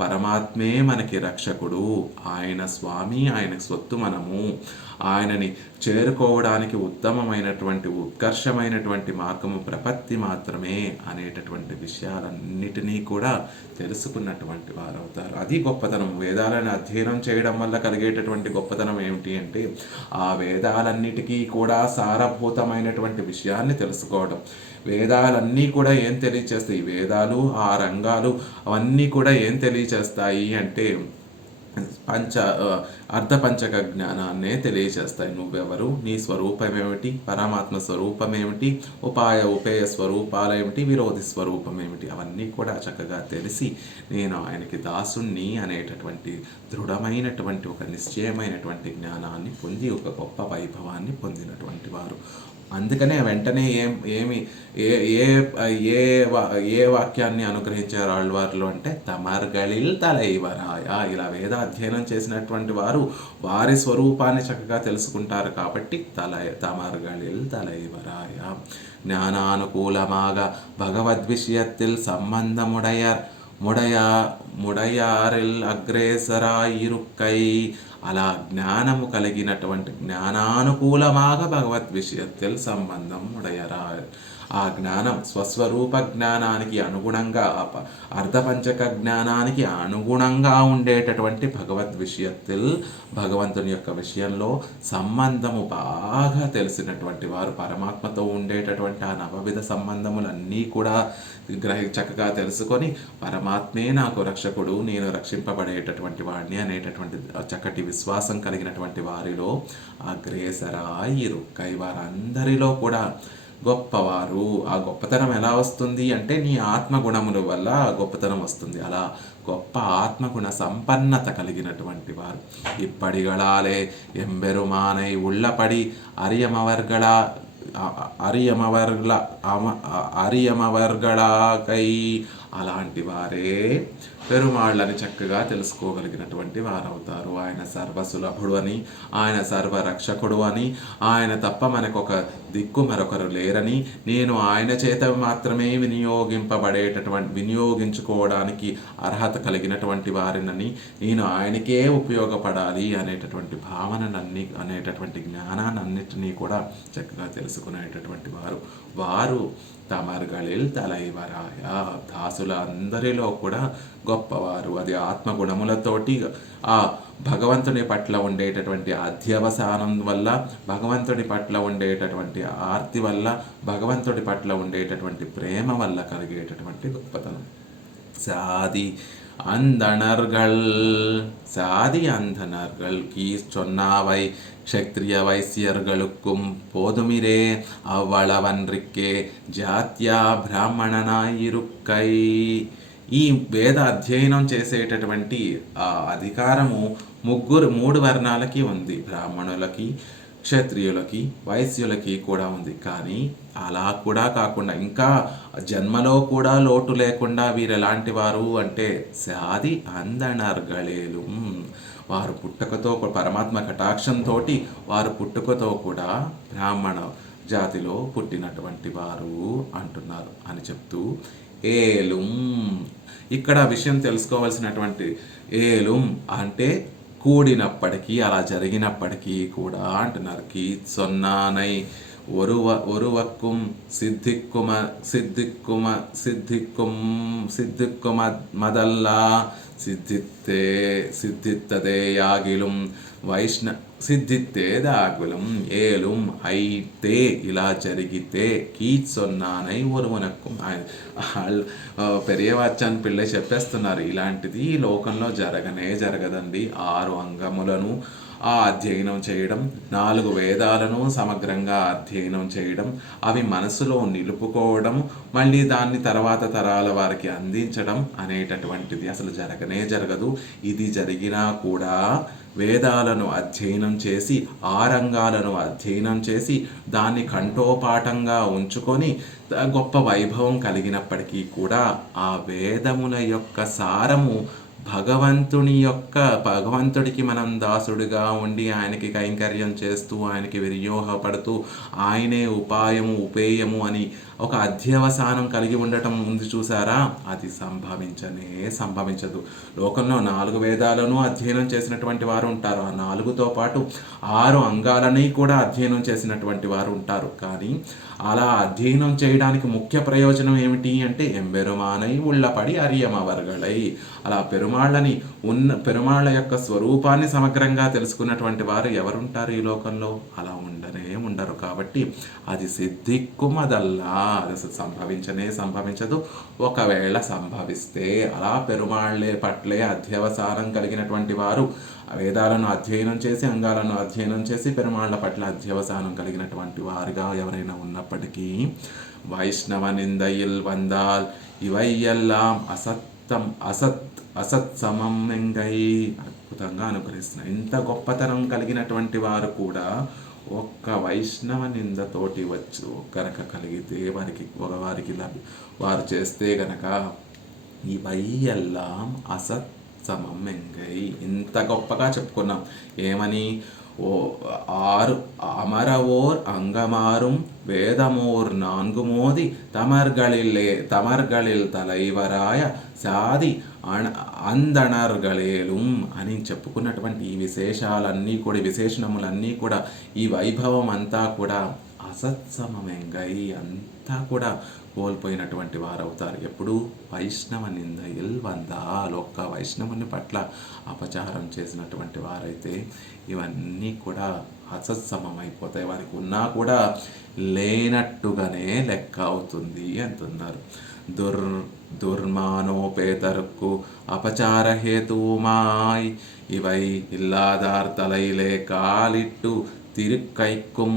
పరమాత్మే మనకి రక్షకుడు, ఆయన స్వామి, ఆయన స్వత్తు మనము, ఆయనని చేరుకోవడానికి ఉత్తమమైనటువంటి ఉత్కర్షమైనటువంటి మార్గము ప్రపత్తి మాత్రమే అనేటటువంటి విషయాలన్నిటినీ కూడా తెలుసుకున్నటువంటి వారు అవుతారు. అది గొప్పతనం. వేదాలను అధ్యయనం చేయడం వల్ల కలిగేటటువంటి గొప్పతనం ఏమిటి అంటే ఆ వేదాలన్నిటికీ కూడా సారభూతమైనటువంటి విషయాన్ని తెలుసుకోవడం. వేదాలన్నీ కూడా ఏం తెలియచేస్తాయి? వేదాలు ఆ రంగాలు అవన్నీ కూడా ఏం తెలియచేస్తాయి అంటే అర్ధపంచక జ్ఞానాన్నే తెలియచేస్తాయి. నువ్వెవరు, నీ స్వరూపం ఏమిటి, పరమాత్మ స్వరూపం ఏమిటి, ఉపేయ స్వరూపాలు ఏమిటి, విరోధి స్వరూపం ఏమిటి, అవన్నీ కూడా చక్కగా తెలిసి నేను ఆయనకి దాసుణ్ణి అనేటటువంటి దృఢమైనటువంటి ఒక నిశ్చయమైనటువంటి జ్ఞానాన్ని పొంది ఒక గొప్ప వైభవాన్ని పొందినటువంటి వారు. అందుకనే వెంటనే ఏమి ఏ ఏ ఏ ఏ వాక్యాన్ని అనుగ్రహించారు ఆళ్వార్లు అంటే తమర్గళిల్ తలైవరాయ. ఇలా వేద అధ్యయనం చేసినటువంటి వారు వారి స్వరూపాన్ని చక్కగా తెలుసుకుంటారు కాబట్టి తమర్గళిల్ తలైవరాయ. జ్ఞానానుకూలమాగ భగవద్విషయத்தில் సంబంధముడయర్ ముడయారిల్ అగ్రేసరాయిరుక్కై. అలా జ్ఞానము కలిగినటువంటి జ్ఞానానుకూలమాగ భగవద్ విషయத்தில் సంబంధం ఉడయరా. ఆ జ్ఞానం స్వస్వరూప జ్ఞానానికి అనుగుణంగా, అర్ధపంచక జ్ఞానానికి అనుగుణంగా ఉండేటటువంటి భగవద్ విషయத்தில், భగవంతుని యొక్క విషయంలో సంబంధము బాగా తెలిసినటువంటి వారు, పరమాత్మతో ఉండేటటువంటి ఆ నవవిధ సంబంధములన్నీ కూడా చక్కగా తెలుసుకొని పరమాత్మే నాకు రక్షకుడు, నేను రక్షింపబడేటటువంటి వాడిని అనేటటువంటి చక్కటి విశ్వాసం కలిగినటువంటి వారిలో అగ్రేసరాయిరుక్కై, వారందరిలో కూడా గొప్పవారు. ఆ గొప్పతనం ఎలా వస్తుంది అంటే నీ ఆత్మగుణముల వల్ల ఆ గొప్పతనం వస్తుంది. అలా గొప్ప ఆత్మగుణ సంపన్నత కలిగినటువంటి వారు. ఇప్పడిగళాలే ఎంబెరుమానై ఉళ్ళపడి అరియమవర్గళాకై. అలాంటి వారే పెరుమాళ్ళని చక్కగా తెలుసుకోగలిగినటువంటి వారవుతారు. ఆయన సర్వసులభుడు అని, ఆయన సర్వరక్షకుడు అని, ఆయన తప్ప మనకొక దిక్కు మరొకరు లేరని, నేను ఆయన చేత మాత్రమే వినియోగించుకోవడానికి అర్హత కలిగినటువంటి వారినని, నేను ఆయనకే ఉపయోగపడాలి అనేటటువంటి భావనలన్నీ, అనేటటువంటి జ్ఞానాన్నిటినీ కూడా చక్కగా తెలుసుకునేటటువంటి వారు తమర్గళిల్ తలైవరాయ. దాసుల అందరిలో కూడా గొప్పవారు. అది ఆత్మగుణములతోటి ఆ భగవంతుని పట్ల ఉండేటటువంటి అధ్యవసానం వల్ల, భగవంతుడి పట్ల ఉండేటటువంటి ఆర్తి వల్ల, భగవంతుడి పట్ల ఉండేటటువంటి ప్రేమ వల్ల కలిగేటటువంటి గొప్పతనం. சாதி அந்தணர்கள் கீஸ் சொன்னாவை க்ஷத்ரிய வைசியர்களுக்கும் போதுமிரே அவ்வளவன்றிக்கே జాత్యా బ్రాహ్మణనాయిరుక్కై. ఈ వేద అధ్యయనం చేసేటటువంటి అధికారము మూడు వర్ణాలకి ఉంది. బ్రాహ్మణులకి, క్షత్రియులకి, వైశ్యులకి కూడా ఉంది. కానీ అలా కూడా కాకుండా ఇంకా జన్మలో కూడా లోటు లేకుండా వీరు ఎలాంటి వారు అంటే సాది అందనర్గళేలు. వారు పుట్టుకతో, పరమాత్మ కటాక్షంతో వారు పుట్టుకతో కూడా బ్రాహ్మణ జాతిలో పుట్టినటువంటి వారు అంటున్నారు అని చెప్తూ ఏలుం. ఇక్కడ విషయం తెలుసుకోవాల్సినటువంటి, ఏలుం అంటే కూడినప్పటికీ, అలా జరిగినప్పటికీ కూడా అంటున్నారు. కీ సొన్నానై ஒருவக்கும் సిద్ధిక్కుమ మదల్లా సిద్ధిత్తదేయాగిలం సిద్ధిత్తేదాగులం ఏలుం అయితే. ఇలా జరిగితే కీచొన్నానై ఒరువనక్కు. ఆయన పెరియవాచ్యాన్ని పిల్లై చెప్పేస్తున్నారు, ఇలాంటిది లోకంలో జరగదండి. 6 అంగములను అధ్యయనం చేయడం, 4 వేదాలను సమగ్రంగా అధ్యయనం చేయడం, అవి మనసులో నిలుపుకోవడం, మళ్ళీ దాన్ని తర్వాత తరాల వారికి అందించడం అనేటటువంటిది అసలు జరగదు. ఇది జరిగినా కూడా వేదాలను అధ్యయనం చేసి, 6 రంగాలను అధ్యయనం చేసి, దాన్ని కంఠోపాఠంగా ఉంచుకొని గొప్ప వైభవం కలిగినప్పటికీ కూడా ఆ వేదముల యొక్క సారము భగవంతుడికి మనం దాసుడిగా ఉండి ఆయనకి కైంకర్యం చేస్తూ, ఆయనకి వినియోగపడుతూ, ఆయనే ఉపాయము ఉపేయము అని ఒక అధ్యవసానం కలిగి ఉండటం ఉంది చూసారా, అది సంభవించదు. లోకంలో 4 వేదాలను అధ్యయనం చేసినటువంటి వారు ఉంటారు. ఆ 4తో పాటు 6 అంగాలని కూడా అధ్యయనం చేసినటువంటి వారు ఉంటారు. కానీ అలా అధ్యయనం చేయడానికి ముఖ్య ప్రయోజనం ఏమిటి అంటే ఎంబెరుమానై ఉళ్ళపడి అరియమవర్గళై. అలా పెరుమాళ్ళ యొక్క స్వరూపాన్ని సమగ్రంగా తెలుసుకున్నటువంటి వారు ఎవరుంటారు ఈ లోకంలో? అలా ఉండరు. కాబట్టి అది సిద్ధిక్కుమదల్లా, అది అసలు సంభవించదు. ఒకవేళ సంభవిస్తే అలా పెరుమాళ్ళే పట్లే అధ్యవసానం కలిగినటువంటి వారు, వేదాలను అధ్యయనం చేసి, అంగాలను అధ్యయనం చేసి, పెరుమాళ్ళ పట్ల అధ్యవసానం కలిగినటువంటి వారుగా ఎవరైనా ఉన్నప్పటికీ వైష్ణవ నిందయిల్ వందాల్ ఇవయ్యెల్లాం అసత్ సమం ఎంగై. అద్భుతంగా అనుగ్రహిస్తున్నారు. ఇంత గొప్పతనం కలిగినటువంటి వారు కూడా ఒక్క వైష్ణవ నిందతోటి వచ్చు గనక కలిగితే వారికి వారు చేస్తే గనక ఇవై ఎల్లాం అసత్ సమం ఎంగై. ఇంత గొప్పగా చెప్పుకున్నాం ఏమని, ஓ ஆறு அமரவோர் அங்கமாறும் வேதமோர் நான்கு மோதி తమర్గళిల్ తలైవరాయ సాది అందనర్గళేలుం అని చెప్పుకున్నటువంటి ఈ విశేషాలన్నీ కూడా, విశేషణములన్నీ కూడా, ఈ వైభవం అంతా కూడా అసత్సమమెంగై అంతా కూడా కోల్పోయినటువంటి వారు అవుతారు. ఎప్పుడు వైష్ణవ నింద వందాల్, ఒక్క వైష్ణవుని పట్ల అపచారం చేసినటువంటి వారైతే ఇవన్నీ కూడా అసత్సమమైపోతాయి, వారికి ఉన్నా కూడా లేనట్టుగానే లెక్క అవుతుంది అంటున్నారు. దుర్మానోపేతరుకు అపచార హేతుమాయ్ ఇవై ఇల్లాదార్ తలైలే కాలిట్టు తిరుక్కైక్కుం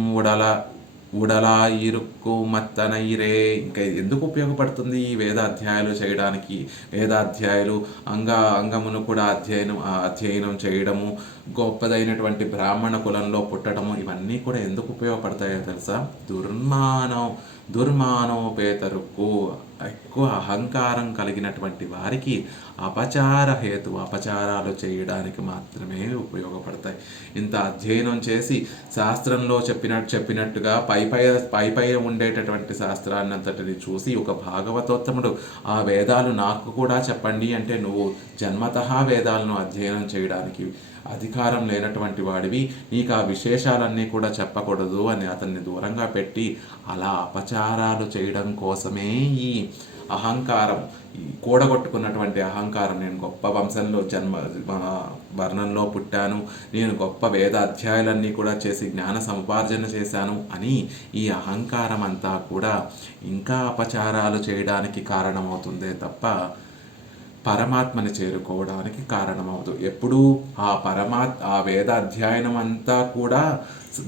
ఉడలా ఇరుక్కు మత్తనైరే. ఇంకా ఎందుకు ఉపయోగపడుతుంది ఈ వేదాధ్యాయాలు చేయడానికి? వేదాధ్యాయులు అంగమును కూడా అధ్యయనం చేయడము, గొప్పదైనటువంటి బ్రాహ్మణ కులంలో పుట్టడము, ఇవన్నీ కూడా ఎందుకు ఉపయోగపడతాయో తెలుసా? దుర్మానోపేతరుకు, ఎక్కువ అహంకారం కలిగినటువంటి వారికి అపచారాలు చేయడానికి మాత్రమే ఉపయోగపడతాయి. ఇంత అధ్యయనం చేసి శాస్త్రంలో చెప్పినట్టుగా పై ఉండేటటువంటి శాస్త్రాన్ని అంతటిని చూసి ఒక భాగవతోత్తముడు ఆ వేదాలు నాకు కూడా చెప్పండి అంటే నువ్వు జన్మతః వేదాలను అధ్యయనం చేయడానికి అధికారం లేనటువంటి వాడివి, నీకు ఆ విశేషాలన్నీ కూడా చెప్పకూడదు అని అతన్ని దూరంగా పెట్టి అలా అపచారాలు చేయడం కోసమే ఈ అహంకారం, కూడగొట్టుకున్నటువంటి అహంకారం, నేను గొప్ప వంశంలో వర్ణంలో పుట్టాను, నేను గొప్ప వేద అధ్యాయాలన్నీ కూడా చేసి జ్ఞాన సముపార్జన చేశాను అని ఈ అహంకారం అంతా కూడా ఇంకా అపచారాలు చేయడానికి కారణమవుతుందే తప్ప పరమాత్మని చేరుకోవడానికి కారణమవుతుంది. ఎప్పుడూ ఆ వేద అధ్యయనం అంతా కూడా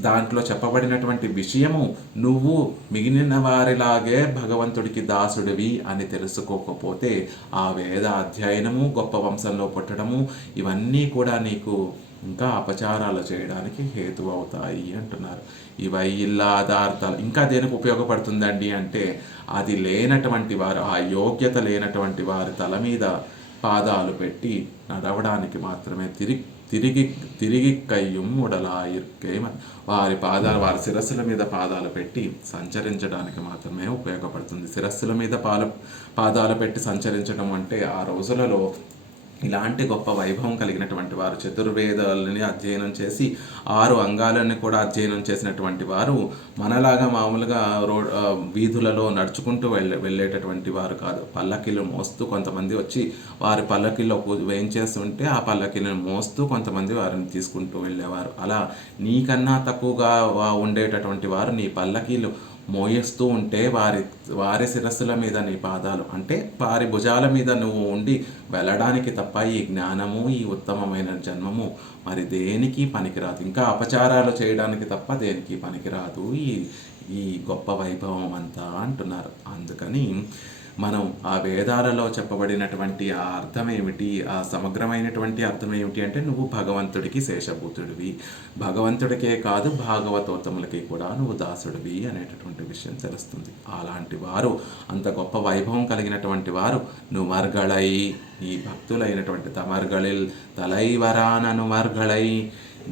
దాంట్లో చెప్పబడినటువంటి విషయము నువ్వు మిగిలిన వారిలాగే భగవంతుడికి దాసుడివి అని తెలుసుకోకపోతే ఆ వేద అధ్యయనము, గొప్ప వంశంలో పుట్టడము, ఇవన్నీ కూడా నీకు ఇంకా అపచారాలు చేయడానికి హేతు అవుతాయి అంటున్నారు. ఇవై ఇల్లాదార్థాలు ఇంకా దేనికి ఉపయోగపడుతుందండి అంటే, అది లేనటువంటి వారు, ఆ యోగ్యత లేనటువంటి వారి తల మీద పాదాలు పెట్టి నడవడానికి మాత్రమే తిరిగి కయ్యం ఉడలాయిర్కే, వారి శిరస్సుల మీద పాదాలు పెట్టి సంచరించడానికి మాత్రమే ఉపయోగపడుతుంది. శిరస్సుల మీద పాదాలు పెట్టి సంచరించడం అంటే ఆ రోజులలో ఇలాంటి గొప్ప వైభవం కలిగినటువంటి వారు, చతుర్వేదాలని అధ్యయనం చేసి 6 అంగాలను కూడా అధ్యయనం చేసినటువంటి వారు మనలాగా మామూలుగా వీధులలో నడుచుకుంటూ వెళ్ళేటటువంటి వారు కాదు. పల్లకీలు మోస్తూ కొంతమంది వచ్చి వారి పల్లకీలో వేయించేస్తుంటే ఆ పల్లకీలను మోస్తూ కొంతమంది వారిని తీసుకుంటూ వెళ్ళేవారు. అలా నీకన్నా తక్కువగా ఉండేటటువంటి వారు నీ పల్లకీలు మోయిస్తూ ఉంటే వారి శిరస్సుల మీద నీ పాదాలు అంటే వారి భుజాల మీద నువ్వు ఉండి వెళ్ళడానికి తప్ప ఈ జ్ఞానము, ఈ ఉత్తమమైన జన్మము మరి దేనికి పనికిరాదు. ఇంకా అపచారాలు చేయడానికి తప్ప దేనికి పనికిరాదు ఈ గొప్ప వైభవం అంతా అంటున్నారు. అందుకని మనం ఆ వేదాలలో చెప్పబడినటువంటి ఆ అర్థం ఏమిటి, ఆ సమగ్రమైనటువంటి అర్థం ఏమిటి అంటే, నువ్వు భగవంతుడికి శేషభూతుడివి, భగవంతుడికే కాదు భాగవతోత్తములకి కూడా నువ్వు దాసుడివి అనేటటువంటి విషయం తెలుస్తుంది. అలాంటి వారు, అంత గొప్ప వైభవం కలిగినటువంటి వారు నుమర్గళై, ఈ భక్తులైనటువంటి తమర్గళిల్ తలైవరానను మర్గళై,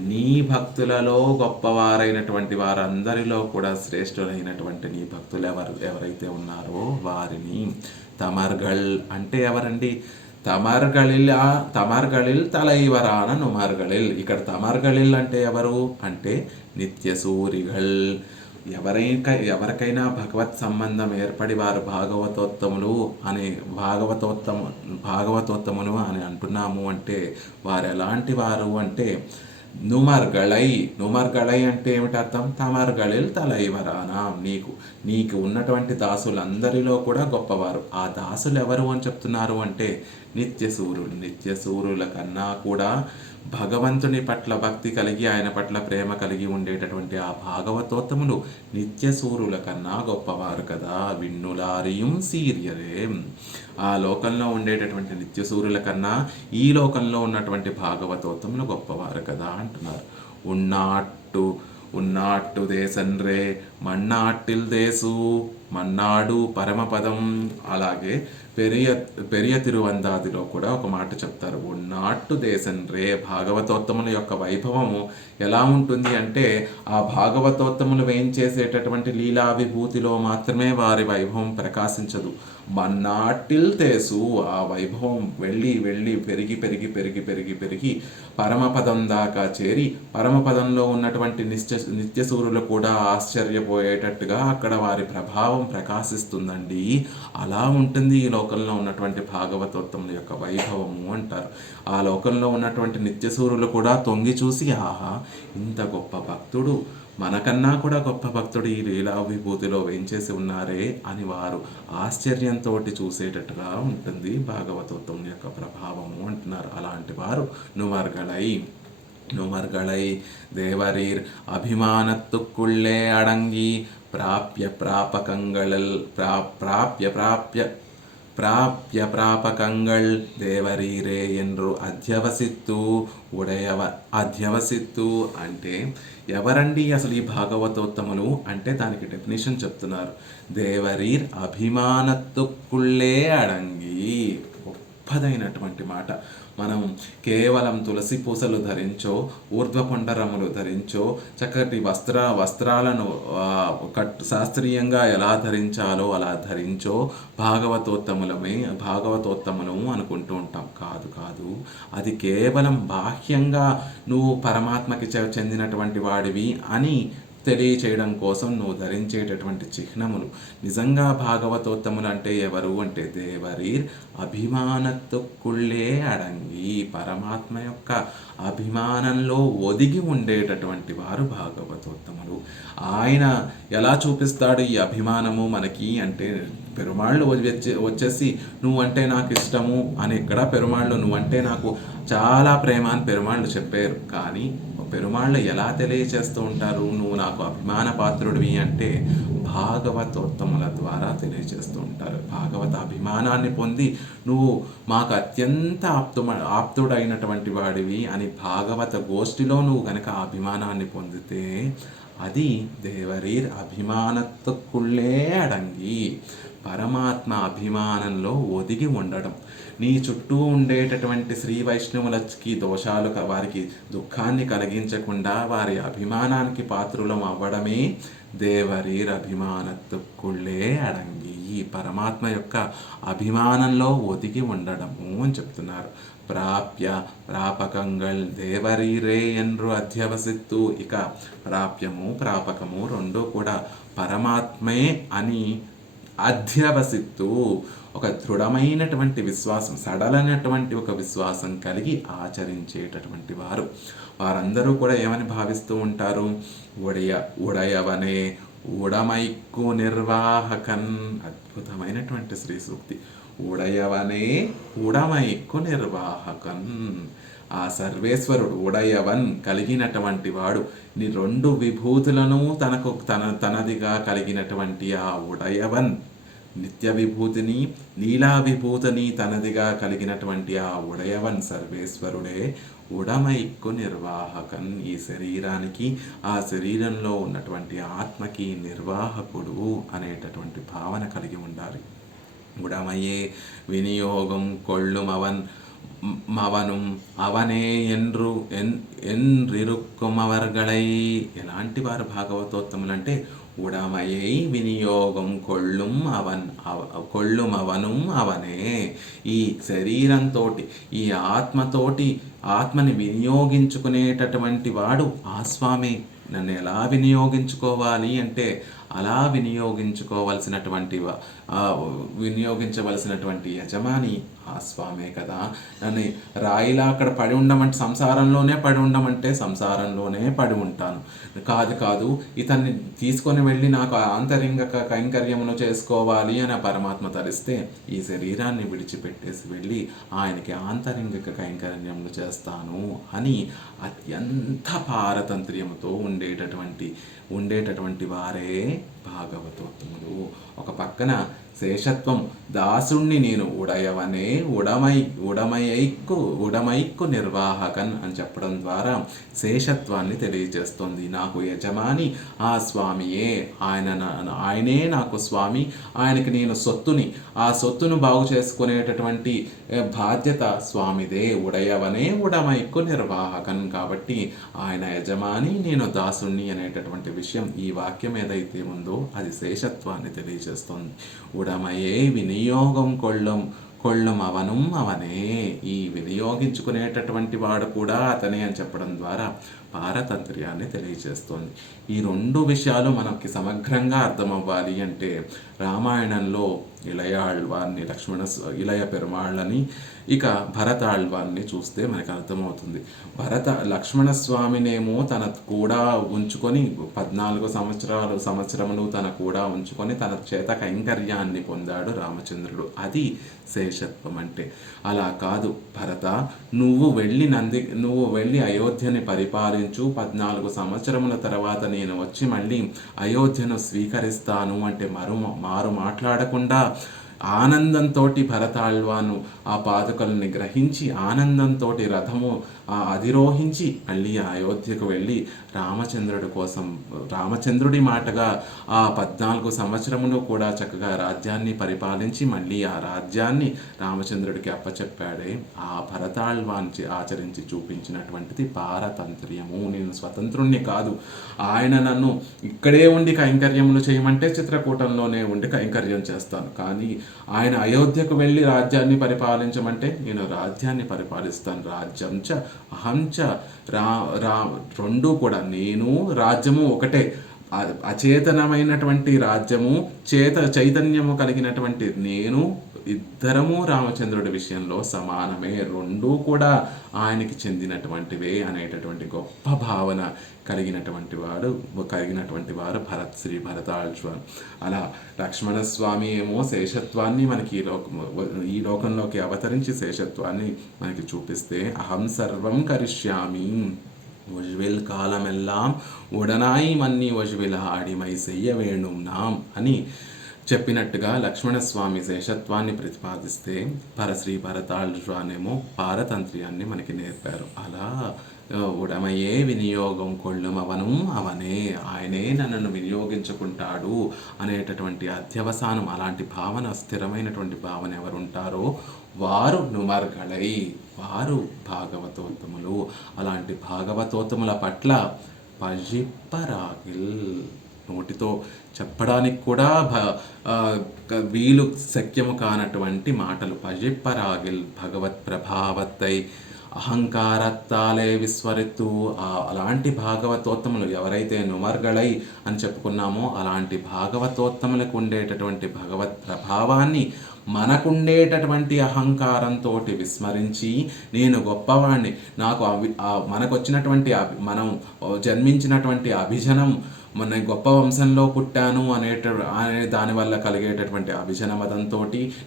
నీ భక్తులలో గొప్పవారైనటువంటి వారందరిలో కూడా శ్రేష్ఠులైనటువంటి నీ భక్తులు ఎవరైతే వారిని తమర్గళ్ అంటే ఎవరండి? తమర్గళిల్ తలైవరాన నుమర్గళిల్. ఇక్కడ తమర్గళిల్ అంటే ఎవరు అంటే నిత్యసూరిగళ్. ఎవరికైనా భగవత్ సంబంధం ఏర్పడి వారు భాగవతోత్తములు అని అంటున్నాము అంటే వారు ఎలాంటి వారు అంటే నుమర్గళై అంటే ఏమిటి అర్థం? తమర్గళిల్ తలైవరానా, నీకు ఉన్నటువంటి దాసులందరిలో కూడా గొప్పవారు. ఆ దాసులు ఎవరు అని చెప్తున్నారు అంటే నిత్యసూరుల కన్నా కూడా భగవంతుని పట్ల భక్తి కలిగి ఆయన పట్ల ప్రేమ కలిగి ఉండేటటువంటి ఆ భాగవతోత్తములు నిత్యసూరుల కన్నా గొప్పవారు కదా. విన్నులారియం సీరియరే, ఆ లోకంలో ఉండేటటువంటి నిత్యసూరుల కన్నా ఈ లోకంలో ఉన్నటువంటి భాగవతోత్తములు గొప్పవారు కదా అంటున్నారు. ఉన్నాట్టు దేశన్రే మన్నాట్టిల్ దేశు మన్నాడు పరమపదం. అలాగే పెరియ తిరువందాదిలో కూడా ఒక మాట చెప్తారు, ఉన్నాట్టు దేశన్రే. భాగవతోత్తముల యొక్క వైభవము ఎలా ఉంటుంది అంటే ఆ భాగవతోత్తములు వేయించేసేటటువంటి లీలా విభూతిలో మాత్రమే వారి వైభవం ప్రకాశించదు. మన్నాటిల్ తేసు, ఆ వైభవం వెళ్ళి వెళ్ళి పెరిగి పెరిగి పెరిగి పెరిగి పెరిగి పరమపదం దాకా చేరి పరమపదంలో ఉన్నటువంటి నిత్యసూరులు కూడా ఆశ్చర్యపోయేటట్టుగా అక్కడ వారి ప్రభావం ప్రకాశిస్తుందండి. అలా ఉంటుంది ఈ లోకంలో ఉన్నటువంటి భాగవతోత్తముల యొక్క వైభవము అంటారు. ఆ లోకంలో ఉన్నటువంటి నిత్యసూరులు కూడా తొంగి చూసి, ఆహా ఇంత గొప్ప భక్తుడు, మనకన్నా కూడా గొప్ప భక్తుడు ఈ లీలా విభూతిలో వేంచేసి ఉన్నారే అని వారు ఆశ్చర్యంతో చూసేటట్టుగా ఉంటుంది భాగవతోత్తం యొక్క ప్రభావము అంటున్నారు. అలాంటి వారు నుమర్గళై దేవరీర్ అభిమానత్తుక్కుళ్ళే అడంగి ప్రాప్య ప్రాపకంగళల్ ప్రాప్య ప్రాపకంగళ్ దేవరీరే ఎండ్రు అధ్యవసిత్తు అంటే ఎవరండి అసలు ఈ భాగవతోత్తములు అంటే దానికి డెఫినేషన్ చెప్తున్నారు. దేవరీర్ అభిమానత్తుక్కుళ్ళే అడంగి. గొప్పదైనటువంటి మాట. మనం కేవలం తులసి పూసలు ధరించో, ఊర్ధ్వపుండరములు ధరించో, చక్కటి వస్త్రాలను శాస్త్రీయంగా ఎలా ధరించాలో అలా ధరించో భాగవతోత్తములము అనుకుంటూ ఉంటాం. కాదు, అది కేవలం బాహ్యంగా నువ్వు పరమాత్మకి చెందినటువంటి వాడివి అని తెలియచేయడం కోసం నువ్వు ధరించేటటువంటి చిహ్నములు. నిజంగా భాగవతోత్తములు అంటే ఎవరు అంటే దేవరీర్ అభిమానత్తుక్కుళ్ళే అడంగి, పరమాత్మ యొక్క అభిమానంలో ఒదిగి ఉండేటటువంటి వారు భాగవతోత్తములు. ఆయన ఎలా చూపిస్తాడు ఈ అభిమానము మనకి అంటే, పెరుమాళ్ళు వచ్చేసి నువ్వంటే నాకు ఇష్టము అని ఇక్కడ పెరుమాళ్ళు నువ్వంటే నాకు చాలా ప్రేమ అని పెరుమాళ్ళు చెప్పారు. కానీ పెరుమాళ్ళు ఎలా తెలియచేస్తూ ఉంటారు, నువ్వు నాకు అభిమాన పాత్రుడివి అంటే భాగవతోత్తముల ద్వారా తెలియచేస్తూ ఉంటారు. భాగవత అభిమానాన్ని పొంది నువ్వు మాకు అత్యంత ఆప్తుడైనటువంటి వాడివి అని భాగవత గోష్ఠిలో నువ్వు కనుక అభిమానాన్ని పొందితే అది దేవరీర్ అభిమానత్తుక్కుళ్ళే అడంగి, పరమాత్మ అభిమానంలో ఒదిగి ఉండడం. నీ చుట్టూ ఉండేటటువంటి శ్రీ వైష్ణవులకి దోషాలు వారికి దుఃఖాన్ని కలిగించకుండా వారి అభిమానానికి పాత్రులం అవ్వడమే దేవరీర్ అభిమానత్తుక్కుళ్ళే అడంగి, పరమాత్మ యొక్క అభిమానంలో ఒదిగి ఉండడము అని చెప్తున్నారు. ప్రాప్య ప్రాపకంగల్ దేవరీరే ఎండ్రు అధ్యవసిత్తు. ఇక ప్రాప్యము ప్రాపకము రెండూ కూడా పరమాత్మే అని అధ్యవసిత్తు, ఒక దృఢమైనటువంటి విశ్వాసం, సడలైనటువంటి ఒక విశ్వాసం కలిగి ఆచరించేటటువంటి వారందరూ కూడా ఏమని భావిస్తూ ఉంటారు, ఉడయవనే ఉడమైక్కు నిర్వాహకన్. అద్భుతమైనటువంటి శ్రీ సూక్తి. ఉడయవనే ఉడమైక్కు నిర్వాహకన్. ఆ సర్వేశ్వరుడు ఉడయవన్ కలిగినటువంటి వాడు, నీ రెండు విభూతులను తనదిగా కలిగినటువంటి ఆ ఉడయవన్, నిత్య విభూతిని లీలా విభూతిని తనదిగా కలిగినటువంటి ఆ ఉడయవన్ సర్వేశ్వరుడే ఉడమైక్కు నిర్వాహకన్. ఈ శరీరానికి ఆ శరీరంలో ఉన్నటువంటి ఆత్మకి నిర్వాహకుడు అనేటటువంటి భావన కలిగి ఉండాలి. ఉడమయే వినియోగం మవనుం అవనే ఎన్రిరుక్కుమవర్గళై. ఎలాంటి వారు భాగవతోత్తములు అంటే ఉడమయై వినియోగం కొళ్ళుమవనుం అవనే. ఈ శరీరంతో ఈ ఆత్మని వినియోగించుకునేటటువంటి వాడు ఆ స్వామి. నన్ను ఎలా వినియోగించుకోవాలి అంటే అలా వినియోగించవలసినటువంటి యజమాని ఆ స్వామే కదా. నన్ను రాయిలా అక్కడ పడి ఉండమంటే సంసారంలోనే పడి ఉంటాను. కాదు ఇతన్ని తీసుకొని వెళ్ళి నాకు ఆంతరింగ కైంకర్యమును చేసుకోవాలి అని పరమాత్మ తరిస్తే ఈ శరీరాన్ని విడిచిపెట్టేసి వెళ్ళి ఆయనకి ఆంతరింగిక కైంకర్యములు చేస్తాను అని అత్యంత పారతంత్ర్యముతో ఉండేటటువంటి వారే భాగవతోత్తములు. ఒక పక్కన శేషత్వం దాసుణ్ణి నేను ఉడయవనే ఉడమైక్కు నిర్వాహకన్ అని చెప్పడం ద్వారా శేషత్వాన్ని తెలియజేస్తుంది. నాకు యజమాని ఆ స్వామియే, ఆయనే నాకు స్వామి, ఆయనకి నేను సొత్తుని, ఆ సొత్తును బాగు చేసుకునేటటువంటి బాధ్యత స్వామిదే. ఉడయవనే ఉడమైక్కు నిర్వాహకన్, కాబట్టి ఆయన యజమాని, నేను దాసుణ్ణి అనేటటువంటి విషయం ఈ వాక్యం ఏదైతే ఉందో అది శేషత్వాన్ని తెలియజేస్తుంది. ఉడమయే వినియోగం కొళ్ళం అవనే, ఈ వినియోగించుకునేటటువంటి వాడు కూడా అతనే అని చెప్పడం ద్వారా పారతంత్ర్యాన్ని తెలియజేస్తోంది. ఈ రెండు విషయాలు మనకి సమగ్రంగా అర్థమవ్వాలి అంటే రామాయణంలో ఇళయాళ్వాన్ని ఇళయ పెరుమాళ్ళని, ఇక భరతాళ్వాన్ని చూస్తే మనకు అర్థమవుతుంది. లక్ష్మణస్వామినేమో తన కూడా ఉంచుకొని 14 సంవత్సరములు తన కూడా ఉంచుకొని తన చేత కైంకర్యాన్ని పొందాడు రామచంద్రుడు. అది శేషత్వం అంటే. అలా కాదు భరత, నువ్వు వెళ్ళి అయోధ్యని పరిపాలించు, 14 సంవత్సరముల తర్వాత నేను వచ్చి మళ్ళీ అయోధ్యను స్వీకరిస్తాను అంటే మారు మాట్లాడకుండా ఆనందంతో భరతాళ్వాను ఆ పాదుకల్ని గ్రహించి ఆనందంతో రథము అధిరోహించి మళ్ళీ అయోధ్యకు వెళ్ళి రామచంద్రుడి మాటగా ఆ 14 సంవత్సరములు కూడా చక్కగా రాజ్యాన్ని పరిపాలించి మళ్ళీ ఆ రాజ్యాన్ని రామచంద్రుడికి అప్పచెప్పాడే ఆ భరతాళ్వాన్ ఆచరించి చూపించినటువంటిది పారతంత్ర్యము. నేను స్వతంత్రుణ్ణి కాదు, ఆయన నన్ను ఇక్కడే ఉండి కైంకర్యములు చేయమంటే చిత్రకూటంలోనే ఉండి కైంకర్యం చేస్తాను, కానీ ఆయన అయోధ్యకు వెళ్ళి రాజ్యాన్ని పరిపాలించమంటే నేను రాజ్యాన్ని పరిపాలిస్తాను. రాజ్యం చ అహంచ రెండూ కూడా, నేను రాజ్యము ఒకటే. అచేతనమైనటువంటి రాజ్యము, చైతన్యము కలిగినటువంటి నేను, ఇద్దరము రామచంద్రుడి విషయంలో సమానమే, రెండూ కూడా ఆయనకి చెందినటువంటివే అనేటటువంటి గొప్ప భావన కలిగినటువంటి వారు శ్రీ భరతాళ్వాన్. అలా లక్ష్మణస్వామి ఏమో శేషత్వాన్ని మనకి ఈ లోకంలోకి అవతరించి శేషత్వాన్ని మనకి చూపిస్తే, అహం సర్వం కరిష్యామి ఒజ్విల్ కాలమెల్లాం ఉడనాయి మన్ని ఒజ్విల్ ఆడిమై సెయ్య వేణుం నాం అని చెప్పినట్టుగా లక్ష్మణస్వామి శేషత్వాన్ని ప్రతిపాదిస్తే శ్రీ భరతాళ్వానేమో పారతంత్ర్యాన్ని మనకి నేర్పారు. అలా ఉడమయే వినియోగం కొళ్ళం అవనే, ఆయనే నన్ను వినియోగించుకుంటాడు అనేటటువంటి అధ్యవసానం, అలాంటి భావన, స్థిరమైనటువంటి భావన ఎవరుంటారో వారు నుమర్గళై, వారు భాగవతోత్తములు. అలాంటి భాగవతోత్తముల పట్ల పజిప్పరాగిల్, నోటితో చెప్పడానికి కూడా వీలు శక్యము కానటువంటి మాటలు. పజిప్పరాగిల్ భగవత్ ప్రభావత్తై అహంకారత్తాలే విస్మరిత్తు, అలాంటి భాగవతోత్తములు ఎవరైతే నుమర్గళై అని చెప్పుకున్నామో అలాంటి భాగవతోత్తములకు ఉండేటటువంటి భగవత్ ప్రభావాన్ని మనకుండేటటువంటి అహంకారంతో విస్మరించి, నేను గొప్పవాణ్ణి, మనకు వచ్చినటువంటి మనం జన్మించినటువంటి అభిజనం, మన గొప్ప వంశంలో పుట్టాను అనే దానివల్ల కలిగేటటువంటి అభిజన మదంతో,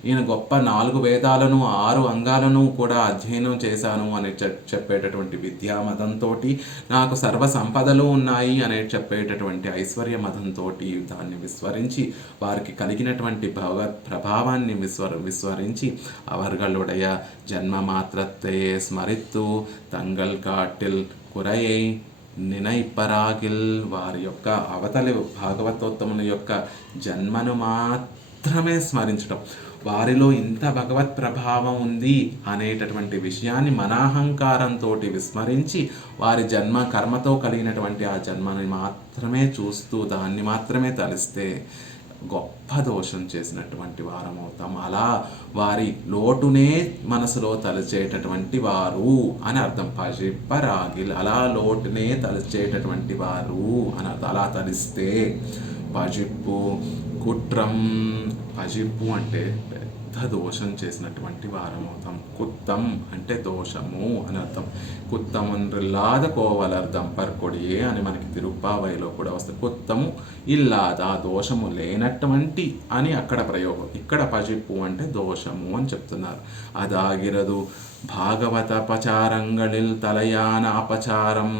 నేను గొప్ప 4 వేదాలను 6 అంగాలను కూడా అధ్యయనం చేశాను అని చెప్పేటటువంటి విద్యా మదంతో, నాకు సర్వ సంపదలు ఉన్నాయి అనే చెప్పేటటువంటి ఐశ్వర్య మదంతో దాన్ని విస్మరించి, వారికి కలిగినటువంటి భగవత్ ప్రభావాన్ని విస్మరించి, అవర్గలుడయ జన్మ మాత్రత్తే స్మరిత్తు తంగల్ కాటిల్ కురయై నినైపరాగిల్, వారి యొక్క అవతలి భాగవతోత్తముల యొక్క జన్మను మాత్రమే స్మరించడం, వారిలో ఇంత భగవత్ ప్రభావం ఉంది అనేటటువంటి విషయాన్ని మనాహంకారంతో విస్మరించి, వారి జన్మ కర్మతో కలిగినటువంటి ఆ జన్మని మాత్రమే చూస్తూ దాన్ని మాత్రమే తలిస్తే గొప్ప దోషం చేసినటువంటి వారం అవుతాం. అలా వారి లోటునే మనసులో తలచేటటువంటి వారు అని అర్థం. పజిప్పరాగిల్, అలా లోటునే తలచేటటువంటి వారు అని అర్థం. అలా తలిస్తే పజిప్పు కుట్రం, పజిప్పు అంటే పెద్ద దోషం చేసినటువంటి వారం అవుతాం. కుత్తం అంటే దోషము అని అర్థం. కుత్తం ఇల్లాద కోవలర్థం పర్కొడియే అని మనకి తిరుప్పావైలో కూడా వస్తుంది. కుత్తము ఇల్లాద, దోషము లేనటువంటి అని అక్కడ ప్రయోగం. ఇక్కడ పజిప్పు అంటే దోషము అని చెప్తున్నారు. అదాగిరదు భాగవత పచారంగళిల్ తలయాన అపచారం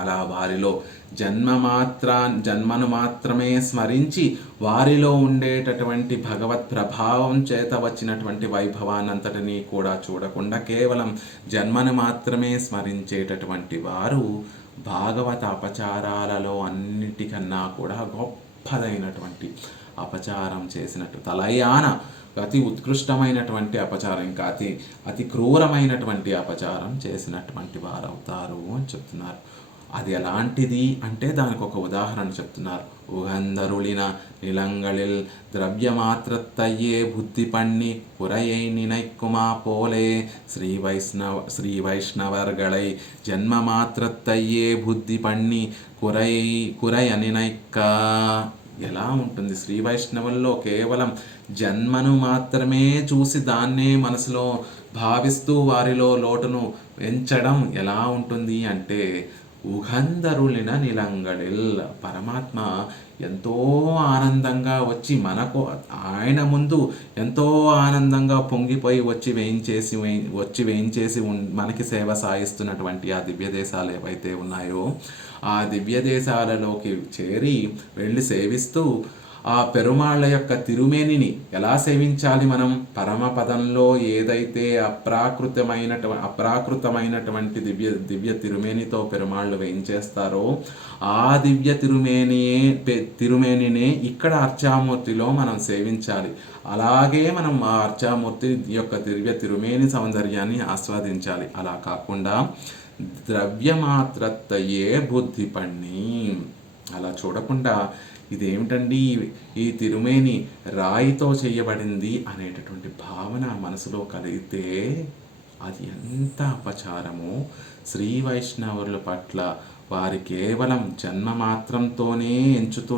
అలా వారిలో జన్మను మాత్రమే స్మరించి వారిలో ఉండేటటువంటి భగవత్ ప్రభావం చేత వచ్చినటువంటి వైభవాన్నంతటినీ కూడా చూడకుండా కేవలం జన్మను మాత్రమే స్మరించేటటువంటి వారు భాగవత అపచారాలలో అన్నిటికన్నా కూడా గొప్పదైనటువంటి అపచారం చేసినట్టు, తలయాన అతి ఉత్కృష్టమైనటువంటి అపచారం, ఇంకా అతి క్రూరమైనటువంటి అపచారం చేసినటువంటి వారు అవుతారు అని చెప్తున్నారు. అది ఎలాంటిది అంటే దానికి ఒక ఉదాహరణ చెప్తున్నారు. ఉగంధరుళిన నిలంగళిల్ ద్రవ్యమాత్రత్తయ్యే బుద్ధి పణ్ణి కురయై నినైక్కుమా పోలే శ్రీ వైష్ణవర్గళై జన్మ మాత్రత్తయ్యే బుద్ధి పణ్ణి కురయనినైక్క. ఎలా ఉంటుంది? శ్రీ వైష్ణవుల్లో కేవలం జన్మను మాత్రమే చూసి దాన్నే మనసులో భావిస్తూ వారిలో లోటును ఎంచడం ఎలా ఉంటుంది అంటే, ఉగంధరులిన నిలంగళిల్, పరమాత్మ ఎంతో ఆనందంగా వచ్చి మనకు ఆయన ముందు ఎంతో ఆనందంగా పొంగిపోయి వచ్చి వేయించేసి మనకి సేవ సాగిస్తున్నటువంటి ఆ దివ్య దేశాలు ఏవైతే ఉన్నాయో ఆ దివ్య దేశాలలోకి చేరి వెళ్ళి సేవిస్తూ ఆ పెరుమాళ్ళ యొక్క తిరుమేనిని ఎలా సేవించాలి మనం? పరమపదంలో ఏదైతే అప్రాకృతమైనటువంటి దివ్య తిరుమేనితో పెరుమాళ్ళు వేయించేస్తారో ఆ దివ్య తిరుమేనినే ఇక్కడ అర్చామూర్తిలో మనం సేవించాలి. అలాగే మనం ఆ అర్చామూర్తి యొక్క దివ్య తిరుమేని సౌందర్యాన్ని ఆస్వాదించాలి. అలా కాకుండా ద్రవ్యమాత్రత్తయే బుద్ధి పణ్ణి, అలా చూడకుండా ఇదేమిటండి ఈ తిరుమేని రాయితో చేయబడింది అనేటటువంటి భావన మనసులో కలిగితే అది ఎంత అపచారమో. శ్రీ వైష్ణవుల పట్ల వారి కేవలం జన్మ మాత్రంతోనే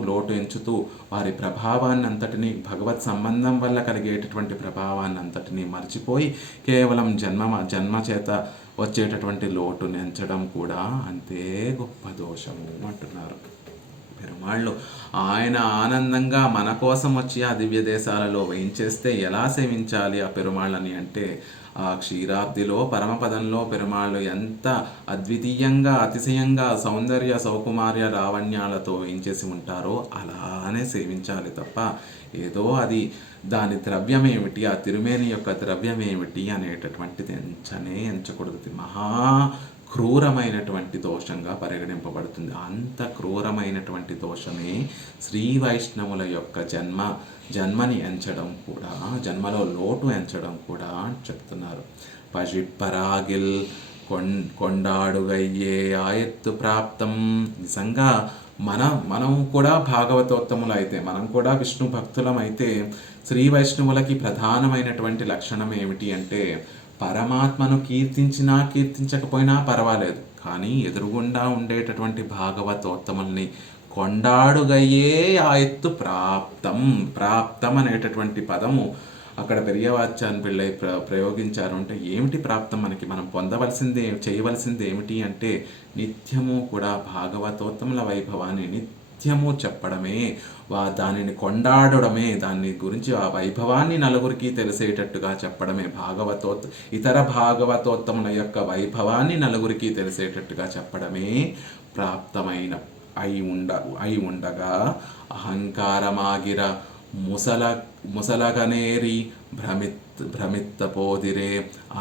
లోటు ఎంచుతూ వారి ప్రభావాన్ని అంతటినీ, భగవత్ సంబంధం వల్ల కలిగేటటువంటి ప్రభావాన్ని అంతటినీ మర్చిపోయి కేవలం జన్మ చేత వచ్చేటటువంటి లోటును ఎంచడం కూడా అంతే గొప్ప దోషము అంటున్నారు పెరుమాళ్ళు. ఆయన ఆనందంగా మన కోసం వచ్చి ఆ దివ్య దేశాలలో వేయించేస్తే ఎలా సేవించాలి ఆ పెరుమాళ్ళని అంటే, ఆ క్షీరాబ్దిలో పరమపదంలో పెరుమాళ్ళు ఎంత అద్వితీయంగా అతిశయంగా సౌందర్య సౌకుమార్య లావణ్యాలతో వేయించేసి ఉంటారో అలానే సేవించాలి తప్ప ఏదో అది దాని ద్రవ్యమేమిటి, ఆ తిరుమేని యొక్క ద్రవ్యమేమిటి అనేటటువంటిది ఎంచకూడదు. మహా క్రూరమైనటువంటి దోషంగా పరిగణింపబడుతుంది. అంత క్రూరమైనటువంటి దోషమే శ్రీ వైష్ణవుల యొక్క జన్మని ఎంచడం కూడా, జన్మలో లోటు ఎంచడం కూడా చెప్తున్నారు. పజిప్పరాగిల్ కొండాడుగయ్యే ఆయత్తు ప్రాప్తం. నిజంగా మనం కూడా భాగవతోత్తములు అయితే, మనం కూడా విష్ణు భక్తులం అయితే, శ్రీ వైష్ణవులకి ప్రధానమైనటువంటి లక్షణం ఏమిటి అంటే, పరమాత్మను కీర్తించినా కీర్తించకపోయినా పర్వాలేదు, కానీ ఎదురుగుండా ఉండేటటువంటి భాగవతోత్తముల్ని కొండాడుగయ్యే ఆయత్తు ప్రాప్తం అనేటటువంటి పదము అక్కడ పెరియవాచ్యాన్ పిళ్ళై ప్రయోగించారు. అంటే ఏమిటి ప్రాప్తం? మనం పొందవలసిందే, చేయవలసింది ఏమిటి అంటే నిత్యము కూడా భాగవతోత్తముల వైభవాన్ని నిత్యము చెప్పడమే, దానిని కొండాడడమే, దాని గురించి ఆ వైభవాన్ని నలుగురికి తెలిసేటట్టుగా చెప్పడమే, ఇతర భాగవతోత్తముల యొక్క వైభవాన్ని నలుగురికి తెలిసేటట్టుగా చెప్పడమే ప్రాప్తమైన అయి ఉండగా అహంకారమాగిర ముసలగనేరి భ్రమిత్త పోదిరే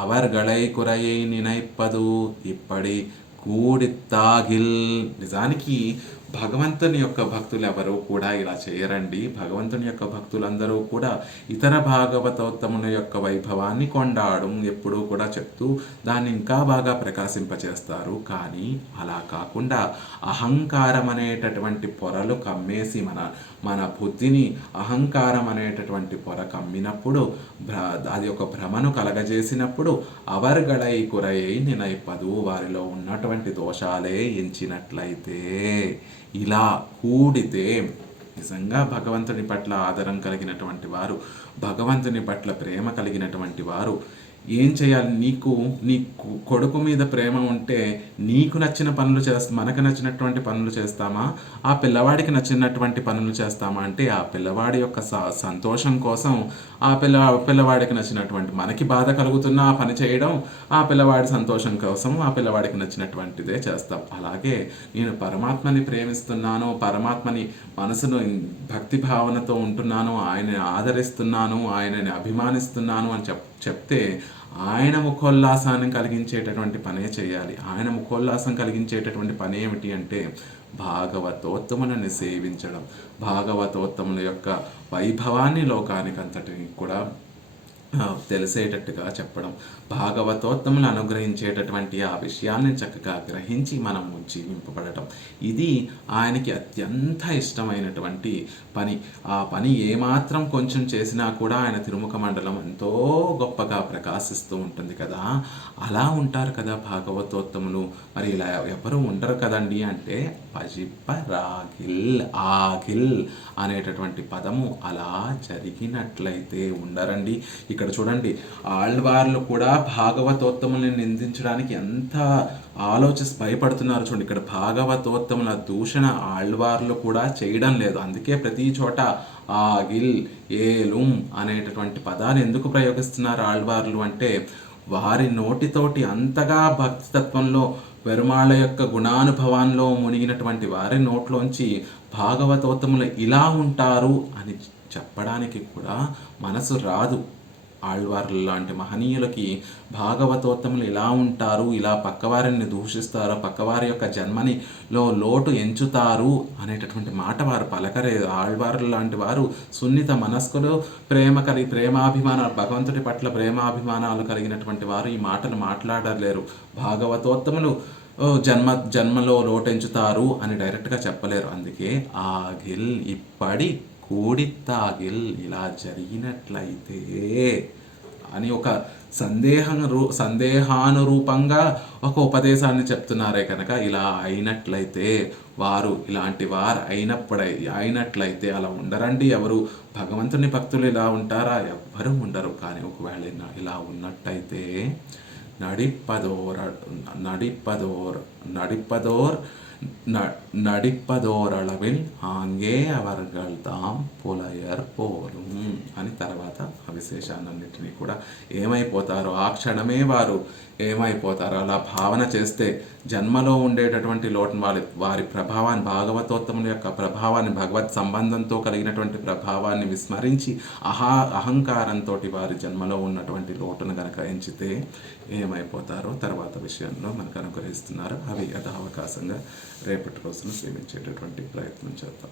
అవర్గళై కురయై నినైప్పదు ఇప్పటి కూడిత్తాగిల్. నిజానికి భగవంతుని యొక్క భక్తులు ఎవరు కూడా ఇలా చేయరండి. భగవంతుని యొక్క భక్తులందరూ కూడా ఇతర భాగవతోత్తముల యొక్క వైభవాన్ని కొండాడం ఎప్పుడూ కూడా చెప్తూ దాన్ని ఇంకా బాగా ప్రకాశింపచేస్తారు. కానీ అలా కాకుండా అహంకారం అనేటటువంటి పొరలు కమ్మేసి మన బుద్ధిని అహంకారం అనేటటువంటి పొర కమ్మినప్పుడు, అది ఒక భ్రమను కలగజేసినప్పుడు అవర్గళై కురయై నినైపదు, వారిలో ఉన్నటువంటి దోషాలే ఎంచినట్లయితే, ఇలా కూడితే నిజంగా భగవంతుని పట్ల ఆదరం కలిగినటువంటి వారు భగవంతుని పట్ల ప్రేమ కలిగినటువంటి వారు ఏం చేయాలి? నీ కొడుకు మీద ప్రేమ ఉంటే నీకు నచ్చిన పనులు మనకు నచ్చినటువంటి పనులు చేస్తామా? ఆ పిల్లవాడికి నచ్చినటువంటి పనులు చేస్తామా? అంటే ఆ పిల్లవాడి యొక్క సంతోషం కోసం పిల్లవాడికి నచ్చినటువంటి, మనకి బాధ కలుగుతున్న ఆ పని చేయడం, ఆ పిల్లవాడి సంతోషం కోసం ఆ పిల్లవాడికి నచ్చినటువంటిదే చేస్తాం. అలాగే నేను పరమాత్మని ప్రేమిస్తున్నాను, పరమాత్మని మనసును భక్తి భావనతో ఉంటున్నాను, ఆయనని ఆదరిస్తున్నాను, ఆయనని అభిమానిస్తున్నాను అని చెప్తే ఆయన ముఖోల్లాసాన్ని కలిగించేటటువంటి పనే చేయాలి. ఆయన ముఖోల్లాసం కలిగించేటటువంటి పని ఏమిటి అంటే భాగవతోత్తములను సేవించడం, భాగవతోత్తముల యొక్క వైభవాన్ని లోకానికంతటిని కూడా తెలిసేటట్టుగా చెప్పడం, భాగవతోత్తములు అనుగ్రహించేటటువంటి ఆ విషయాన్ని చక్కగా గ్రహించి మనము జీవింపబడటం, ఇది ఆయనకి అత్యంత ఇష్టమైనటువంటి పని. ఆ పని ఏమాత్రం కొంచెం చేసినా కూడా ఆయన తిరుముఖ మండలం ఎంతో గొప్పగా ప్రకాశిస్తూ ఉంటుంది కదా. అలా ఉంటారు కదా భాగవతోత్తములు. మరి ఇలా ఎవరు ఉండరు కదండి అంటే పజిప్ప రాగిల్ ఆగిల్ అనేటటువంటి పదము అలా జరిగినట్లయితే ఉండరండి. ఇక్కడ చూడండి, ఆళ్వార్లు కూడా భాగవతోత్తములను నిందించడానికి ఎంత భయపడుతున్నారు చూడండి. ఇక్కడ భాగవతోత్తముల దూషణ ఆళ్వార్లు కూడా చేయడం లేదు. అందుకే ప్రతి చోట ఆగిల్ ఏలుం అనేటటువంటి పదాన్ని ఎందుకు ప్రయోగిస్తున్నారు ఆళ్వార్లు అంటే, వారి నోటితోటి అంతగా భక్తితత్వంలో పెరుమాళ్ళ యొక్క గుణానుభవాల్లో మునిగినటువంటి వారి నోట్లోంచి భాగవతోత్తములు ఇలా ఉంటారు అని చెప్పడానికి కూడా మనసు రాదు. ఆళ్వార్లు లాంటి మహనీయులకి భాగవతోత్తములు ఇలా ఉంటారు, ఇలా పక్కవారిని దూషిస్తారు, పక్కవారి యొక్క జన్మనిలో లోటు ఎంచుతారు అనేటటువంటి మాట వారు పలకలేదు. ఆళ్వార్లు లాంటి వారు సున్నిత మనస్కులు, ప్రేమాభిమానాలు, భగవంతుడి పట్ల ప్రేమాభిమానాలు కలిగినటువంటి వారు ఈ మాటలు మాట్లాడలేరు. భాగవతోత్తములు జన్మలో లోటెంచుతారు అని డైరెక్ట్గా చెప్పలేరు. అందుకే ఆగిల్ ఇప్పటి కూడిత్తాగిల్ ఇలా జరిగినట్లయితే అని ఒక సందేహానురూపంగా ఒక ఉపదేశాన్ని చెప్తున్నారే కనుక, ఇలా అయినట్లయితే వారు ఇలాంటి వారు అయినట్లయితే అలా ఉండరండి ఎవరు. భగవంతుని భక్తులు ఇలా ఉంటారా? ఎవ్వరూ ఉండరు. కానీ ఒకవేళ ఇలా ఉన్నట్టయితే నడిప్పదోరళవిల్ ఆంగే అవర్గల్ తాం పులయర్ పోలు అని తర్వాత ఆ విశేషాలన్నింటినీ కూడా ఏమైపోతారో ఆ క్షణమే వారు ఏమైపోతారో అలా భావన చేస్తే జన్మలో ఉండేటటువంటి లోటును వారి ప్రభావాన్ని, భాగవతోత్తముల యొక్క ప్రభావాన్ని, భగవత్ సంబంధంతో కలిగినటువంటి ప్రభావాన్ని విస్మరించి అహంకారంతో వారి జన్మలో ఉన్నటువంటి లోటును కనుక ఎంచితే ఏమైపోతారో తర్వాత విషయంలో మనకు అనుగ్రహిస్తున్నారు. అవి యథావకాశంగా రేపటి రోజున సేవించేటటువంటి ప్రయత్నం చేద్దాం.